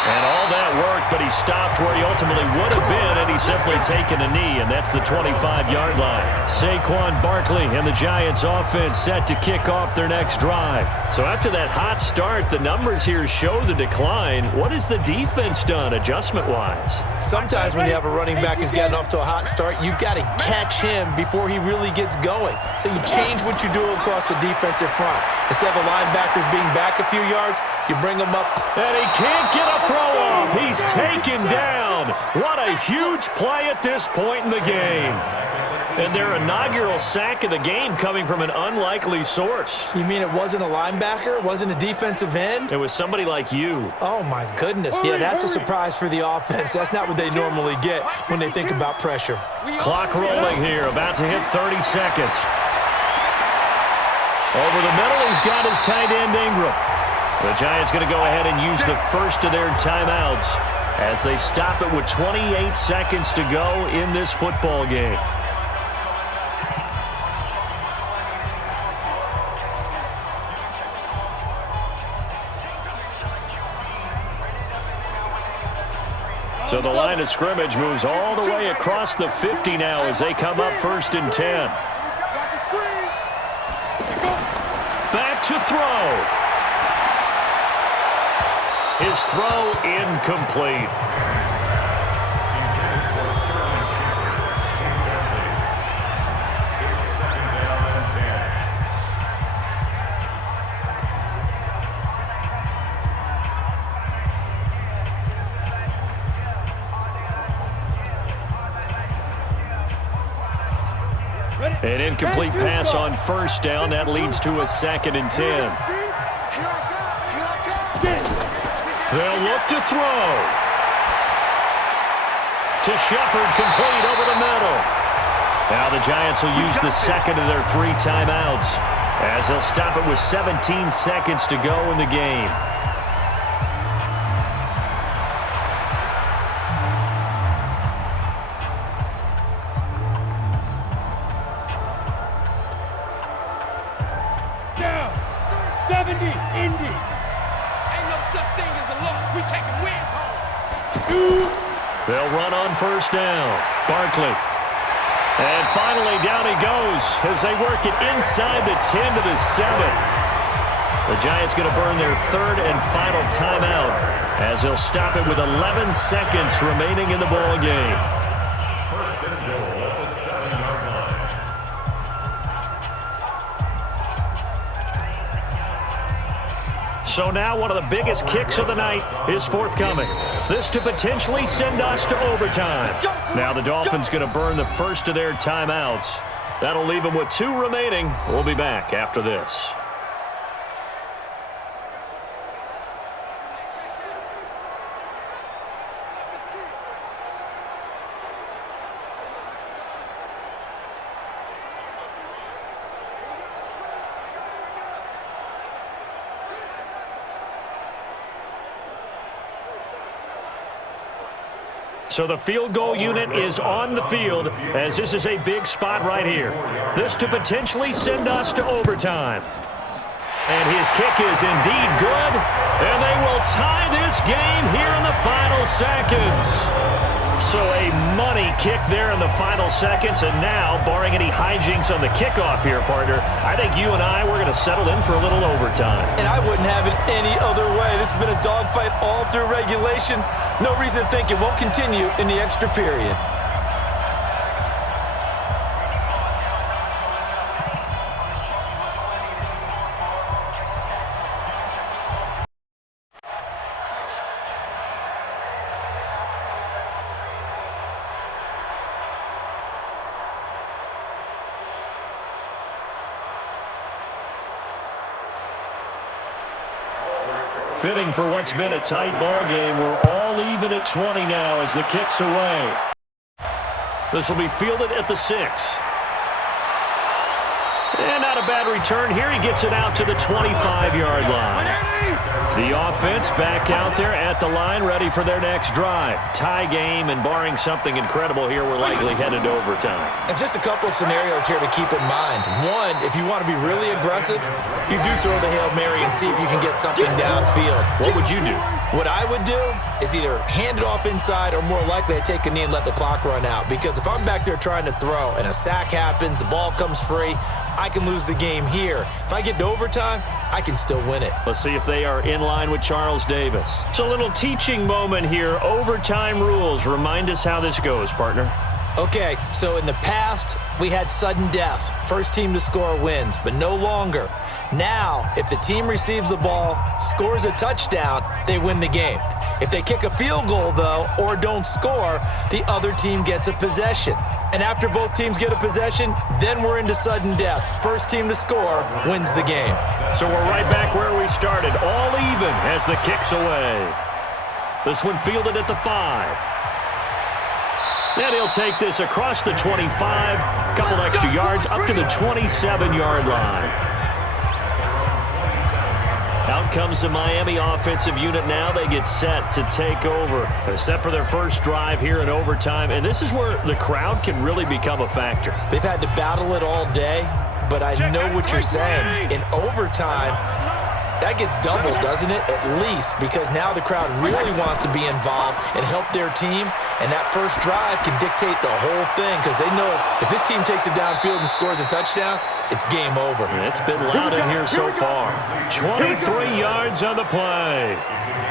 And all that worked, but he stopped where he ultimately would have been had he simply taken a knee, and that's the 25-yard line. Saquon Barkley and the Giants offense set to kick off their next drive. So after that hot start, the numbers here show the decline. What has the defense done adjustment-wise? Sometimes when you have a running back who's getting off to a hot start, you've got to catch him before he really gets going. So you change what you do across the defensive front. Instead of the linebackers being back a few yards, you bring them up. And he can't get a throw off. He's taken down. What a huge play at this point in the game. And their inaugural sack of the game coming from an unlikely source. You mean it wasn't a linebacker? It wasn't a defensive end? It was somebody like you. Oh, my goodness. Yeah, that's a surprise for the offense. That's not what they normally get when they think about pressure. Clock rolling here, about to hit 30 seconds. Over the middle, he's got his tight end Ingram. The Giants going to go ahead and use the first of their timeouts as they stop it with 28 seconds to go in this football game. So the line of scrimmage moves all the way across the 50 now as they come up 1st and 10. Back to throw. His throw incomplete. An incomplete pass on 1st down. That leads to a 2nd and 10. They'll look to throw. To Shepard, complete over the middle. Now the Giants will use the second of their 3 timeouts as they'll stop it with 17 seconds to go in the game. Down. 70, Indy. Ain't no such thing as a loss. We taking wins home. They'll run on 1st down. Barkley. And finally, down he goes as they work it inside the 10 to the 7. The Giants going to burn their third and final timeout as they'll stop it with 11 seconds remaining in the ball game. So now one of the biggest kicks of the night is forthcoming. This to potentially send us to overtime. Now the Dolphins going to burn the first of their timeouts. That'll leave them with 2 remaining. We'll be back after this. So the field goal unit is on the field as this is a big spot right here. This to potentially send us to overtime. And his kick is indeed good. And they will tie this game here in the final seconds. So a money kick there in the final seconds. And now, barring any hijinks on the kickoff here, partner, I think you and I, we're going to settle in for a little overtime. And I wouldn't have it any other way. This has been a dogfight all through regulation. No reason to think it won't continue in the extra period. Fitting for what's been a tight ball game. We're all even at 20 now as the kick's away. This will be fielded at the 6. And not a bad return here. He gets it out to the 25-yard line. The offense back out there at the line, ready for their next drive. Tie game, and barring something incredible here, we're likely headed to overtime. And just a couple of scenarios here to keep in mind. One, if you want to be really aggressive, you do throw the Hail Mary and see if you can get something downfield. What would you do? What I would do is either hand it off inside or more likely I take a knee and let the clock run out. Because if I'm back there trying to throw and a sack happens, the ball comes free, I can lose the game here. If I get to overtime, I can still win it. Let's see if they are in line with Charles Davis. It's a little teaching moment here. Overtime rules. Remind us how this goes, partner. Okay, so in the past, we had sudden death. First team to score wins, but no longer. Now, if the team receives the ball, scores a touchdown, they win the game. If they kick a field goal, though, or don't score, the other team gets a possession. And after both teams get a possession, then we're into sudden death. First team to score wins the game. So we're right back where we started, all even as the kick's away. This one fielded at the 5. And he'll take this across the 25, couple extra yards up to the 27-yard line. Out comes the Miami offensive unit now. They get set to take over. They're set for their first drive here in overtime, and this is where the crowd can really become a factor. They've had to battle it all day, but I know what you're saying. In overtime, that gets doubled, doesn't it? At least, because now the crowd really wants to be involved and help their team, and that first drive can dictate the whole thing because they know if this team takes it downfield and scores a touchdown, it's game over. It's been loud in here so far. 23 yards on the play.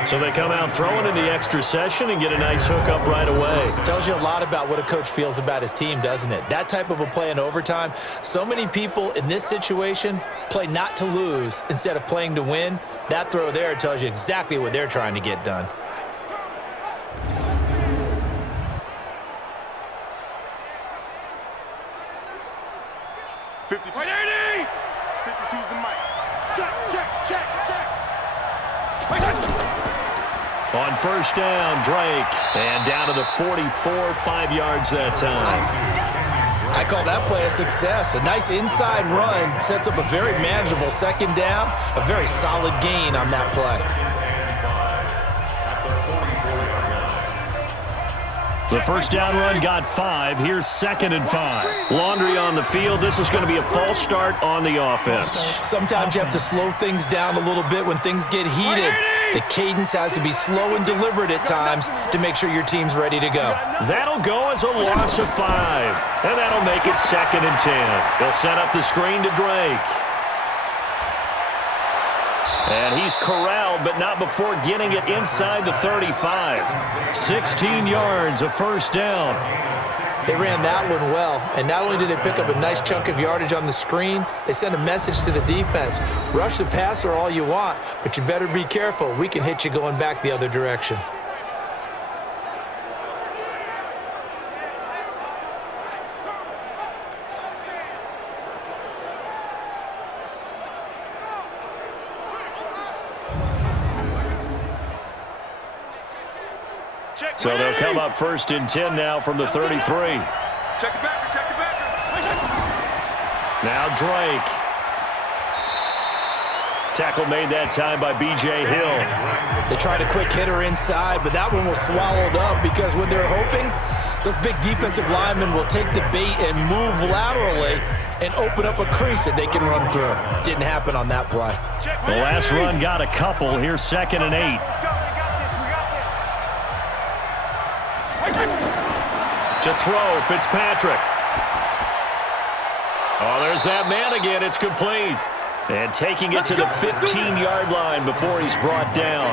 So they come out throwing in the extra session and get a nice hook up right away. Tells you a lot about what a coach feels about his team, doesn't it? That type of a play in overtime, so many people in this situation play not to lose instead of playing to win. That throw there tells you exactly what they're trying to get done. Right, 80! 52's the mic. Check. On first down, Drake. And down to the 44, 5 yards that time. I call that play a success. A nice inside run sets up a very manageable second down. A very solid gain on that play. The first down run got 5. Here's 2nd and 5. Laundry on the field. This is going to be a false start on the offense. Sometimes you have to slow things down a little bit when things get heated. The cadence has to be slow and deliberate at times to make sure your team's ready to go. That'll go as a loss of 5, and that'll make it 2nd and 10. They'll set up the screen to Drake. And he's corralled, but not before getting it inside the 35. 16 yards, a first down. They ran that one well, and not only did they pick up a nice chunk of yardage on the screen, they sent a message to the defense. Rush the passer all you want, but you better be careful. We can hit you going back the other direction. So they'll come up 1st and 10 now from the 33. Check it back. Now Drake. Tackle made that time by B.J. Hill. They tried a quick hitter inside, but that one was swallowed up because what they're hoping, those big defensive linemen will take the bait and move laterally and open up a crease that they can run through. Didn't happen on that play. The last run got a couple. Here's 2nd and 8. To throw, Fitzpatrick. Oh, there's that man again. It's complete. And taking it to the 15-yard line before he's brought down.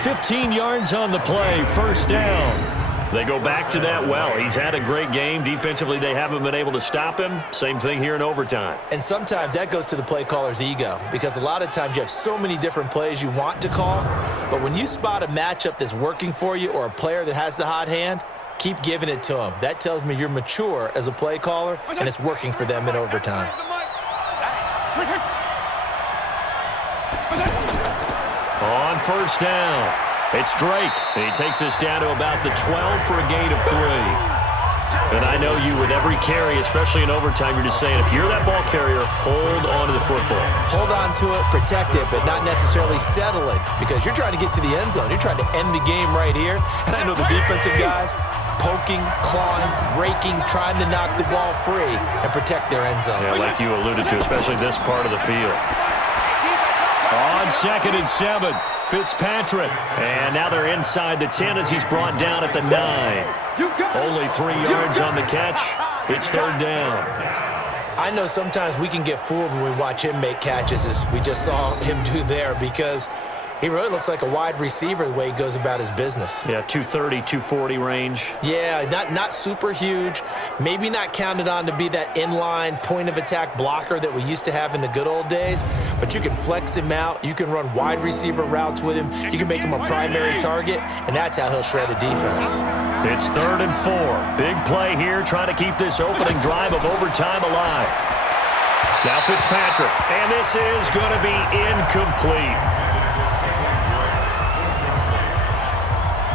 15 yards on the play, 1st down. They go back to that well. He's had a great game. Defensively, they haven't been able to stop him. Same thing here in overtime. And sometimes that goes to the play caller's ego, because a lot of times you have so many different plays you want to call, but when you spot a matchup that's working for you or a player that has the hot hand, keep giving it to them. That tells me you're mature as a play caller, and it's working for them in overtime. On 1st down, it's Drake. And he takes us down to about the 12 for a gain of 3. And I know you with every carry, especially in overtime, you're just saying, if you're that ball carrier, hold on to the football. Hold on to it, protect it, but not necessarily settling, because you're trying to get to the end zone. You're trying to end the game right here. And I know the defensive guys, poking, clawing, raking, trying to knock the ball free and protect their end zone. Yeah, like you alluded to, especially this part of the field. On 2nd and 7, Fitzpatrick. And now they're inside the 10 as he's brought down at the 9. Only 3 yards on the catch. It's 3rd down. I know sometimes we can get fooled when we watch him make catches, as we just saw him do there, because he really looks like a wide receiver the way he goes about his business. Yeah, 230, 240 range. Yeah, not super huge. Maybe not counted on to be that inline point-of-attack blocker that we used to have in the good old days, but you can flex him out. You can run wide receiver routes with him. You can make him a primary target, and that's how he'll shred a defense. It's 3rd and 4. Big play here, trying to keep this opening drive of overtime alive. Now Fitzpatrick, and this is going to be incomplete.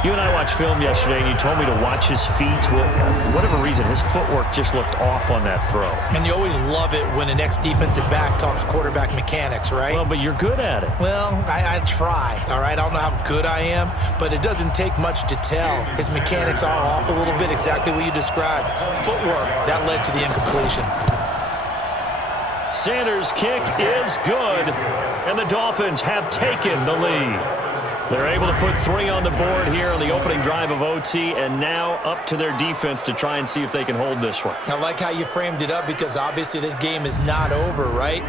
You and I watched film yesterday, and you told me to watch his feet. Well, for whatever reason, his footwork just looked off on that throw. And you always love it when an ex-defensive back talks quarterback mechanics, right? Well, but you're good at it. Well, I try, all right? I don't know how good I am, but it doesn't take much to tell. His mechanics are off a little bit, exactly what you described. Footwork, that led to the incompletion. Sanders' kick is good, and the Dolphins have taken the lead. They're able to put 3 on the board here on the opening drive of OT, and now up to their defense to try and see if they can hold this one. I like how you framed it up, because obviously this game is not over, right?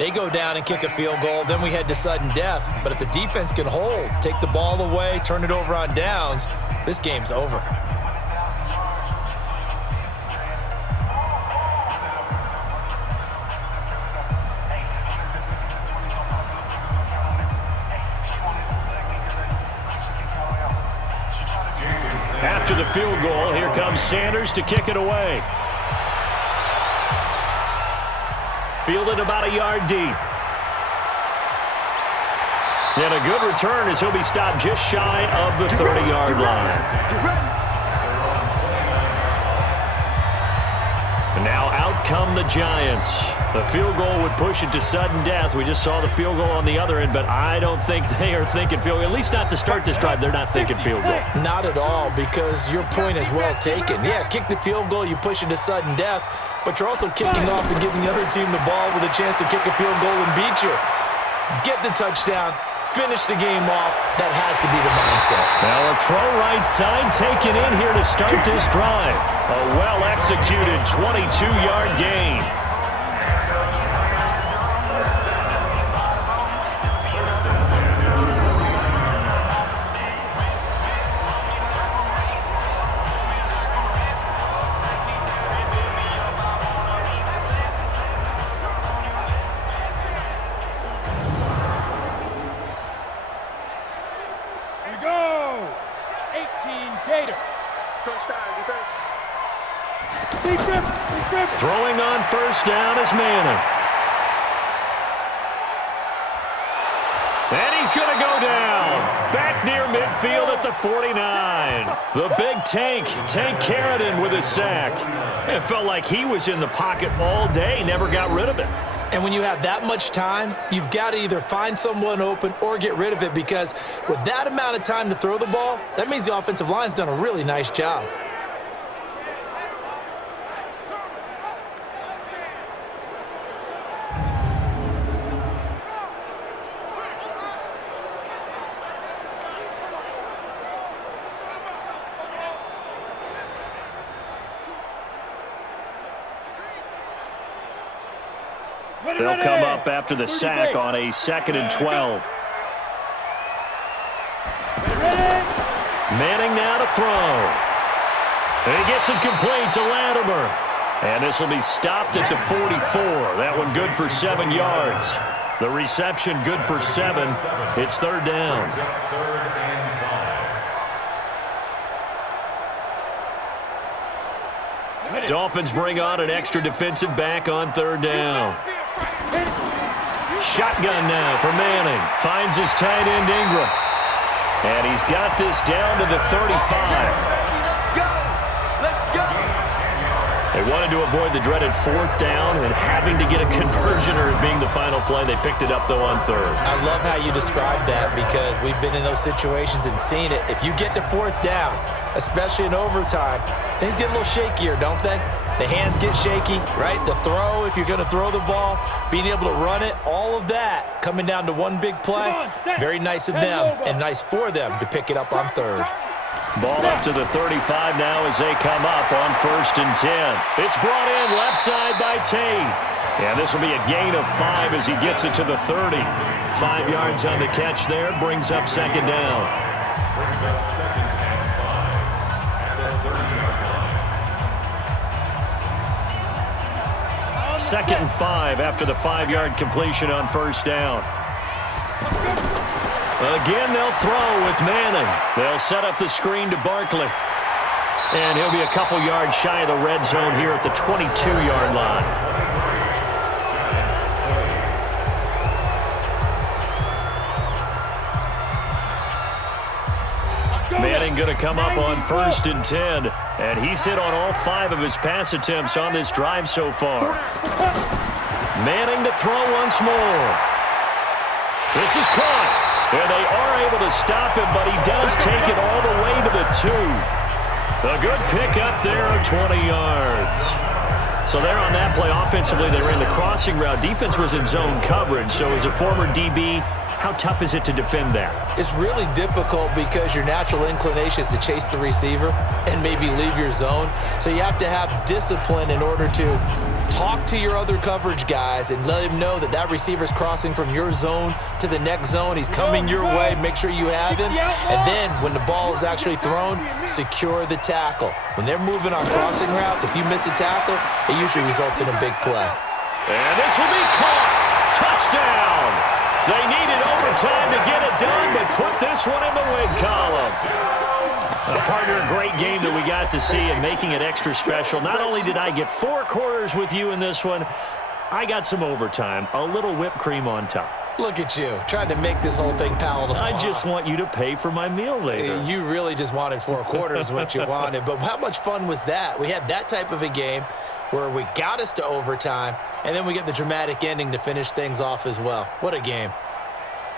They go down and kick a field goal, then we head to sudden death. But if the defense can hold, take the ball away, turn it over on downs, this game's over. After the field goal, here comes Sanders to kick it away. Fielded about a yard deep. And a good return as he'll be stopped just shy of the 30-yard line. And now out come the Giants. The field goal would push it to sudden death. We just saw the field goal on the other end, but I don't think they are thinking field goal. At least not to start this drive. They're not thinking field goal. Not at all, because your point is well taken. Yeah, kick the field goal, you push it to sudden death, but you're also kicking off and giving the other team the ball with a chance to kick a field goal and beat you. Get the touchdown, finish the game off. That has to be the mindset. Now a throw right side taken in here to start this drive. A well-executed 22-yard gain. Throwing on first down is Manning. And he's going to go down. Back near midfield at the 49. The big Tank Carradine with a sack. It felt like he was in the pocket all day, never got rid of it. And when you have that much time, you've got to either find someone open or get rid of it, because with that amount of time to throw the ball, that means the offensive line's done a really nice job. They'll come up after the sack on a 2nd and 12. Manning now to throw. And he gets it complete to Latimer. And this will be stopped at the 44. That one good for 7 yards. The reception good for 7. It's 3rd down. Dolphins bring on an extra defensive back on 3rd down. Shotgun now for Manning. Finds his tight end Ingram. And he's got this down to the 35. They wanted to avoid the dreaded 4th down and having to get a conversion or it being the final play. They picked it up, though, on 3rd. I love how you described that, because we've been in those situations and seen it. If you get to 4th down, especially in overtime, things get a little shakier, don't they? The hands get shaky, right? The throw, if you're going to throw the ball, being able to run it, all of that coming down to one big play. Very nice of them and nice for them to pick it up on 3rd. Ball up to the 35 now as they come up on 1st and 10. It's brought in left side by Tate. And this will be a gain of 5 as he gets it to the 30. 5 yards on the catch there, brings up 2nd down. Brings up 2nd and 5 at the 30-yard line. 2nd and 5 after the 5-yard completion on 1st down. Again, they'll throw with Manning. They'll set up the screen to Barkley. And he'll be a couple yards shy of the red zone here at the 22-yard line. Manning going to come up on 1st and 10. And he's hit on all 5 of his pass attempts on this drive so far. Manning to throw once more. This is caught. And they are able to stop him, but he does take it all the way to the 2. A good pick up there of 20 yards. So there on that play, offensively, they ran the crossing route. Defense was in zone coverage, so as a former DB, how tough is it to defend that? It's really difficult because your natural inclination is to chase the receiver and maybe leave your zone. So you have to have discipline in order to talk to your other coverage guys and let him know that that receiver's crossing from your zone to the next zone. He's coming your way. Make sure you have him. And then when the ball is actually thrown, secure the tackle. When they're moving on crossing routes, if you miss a tackle, it usually results in a big play. And this will be caught. Touchdown. They needed overtime to get it done, but put this one in the win column. Partner, a great game that we got to see and making it extra special. Not only did I get 4 quarters with you in this one, I got some overtime, a little whipped cream on top. Look at you, trying to make this whole thing palatable. I just want you to pay for my meal later. You really just wanted 4 quarters what you wanted, but how much fun was that? We had that type of a game where we got us to overtime, and then we get the dramatic ending to finish things off as well. What a game.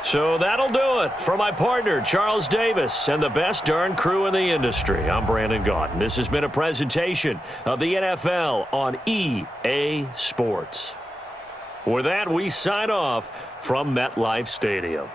So that'll do it for my partner, Charles Davis, and the best darn crew in the industry. I'm Brandon Gaudin. This has been a presentation of the NFL on EA Sports. With that, we sign off from MetLife Stadium.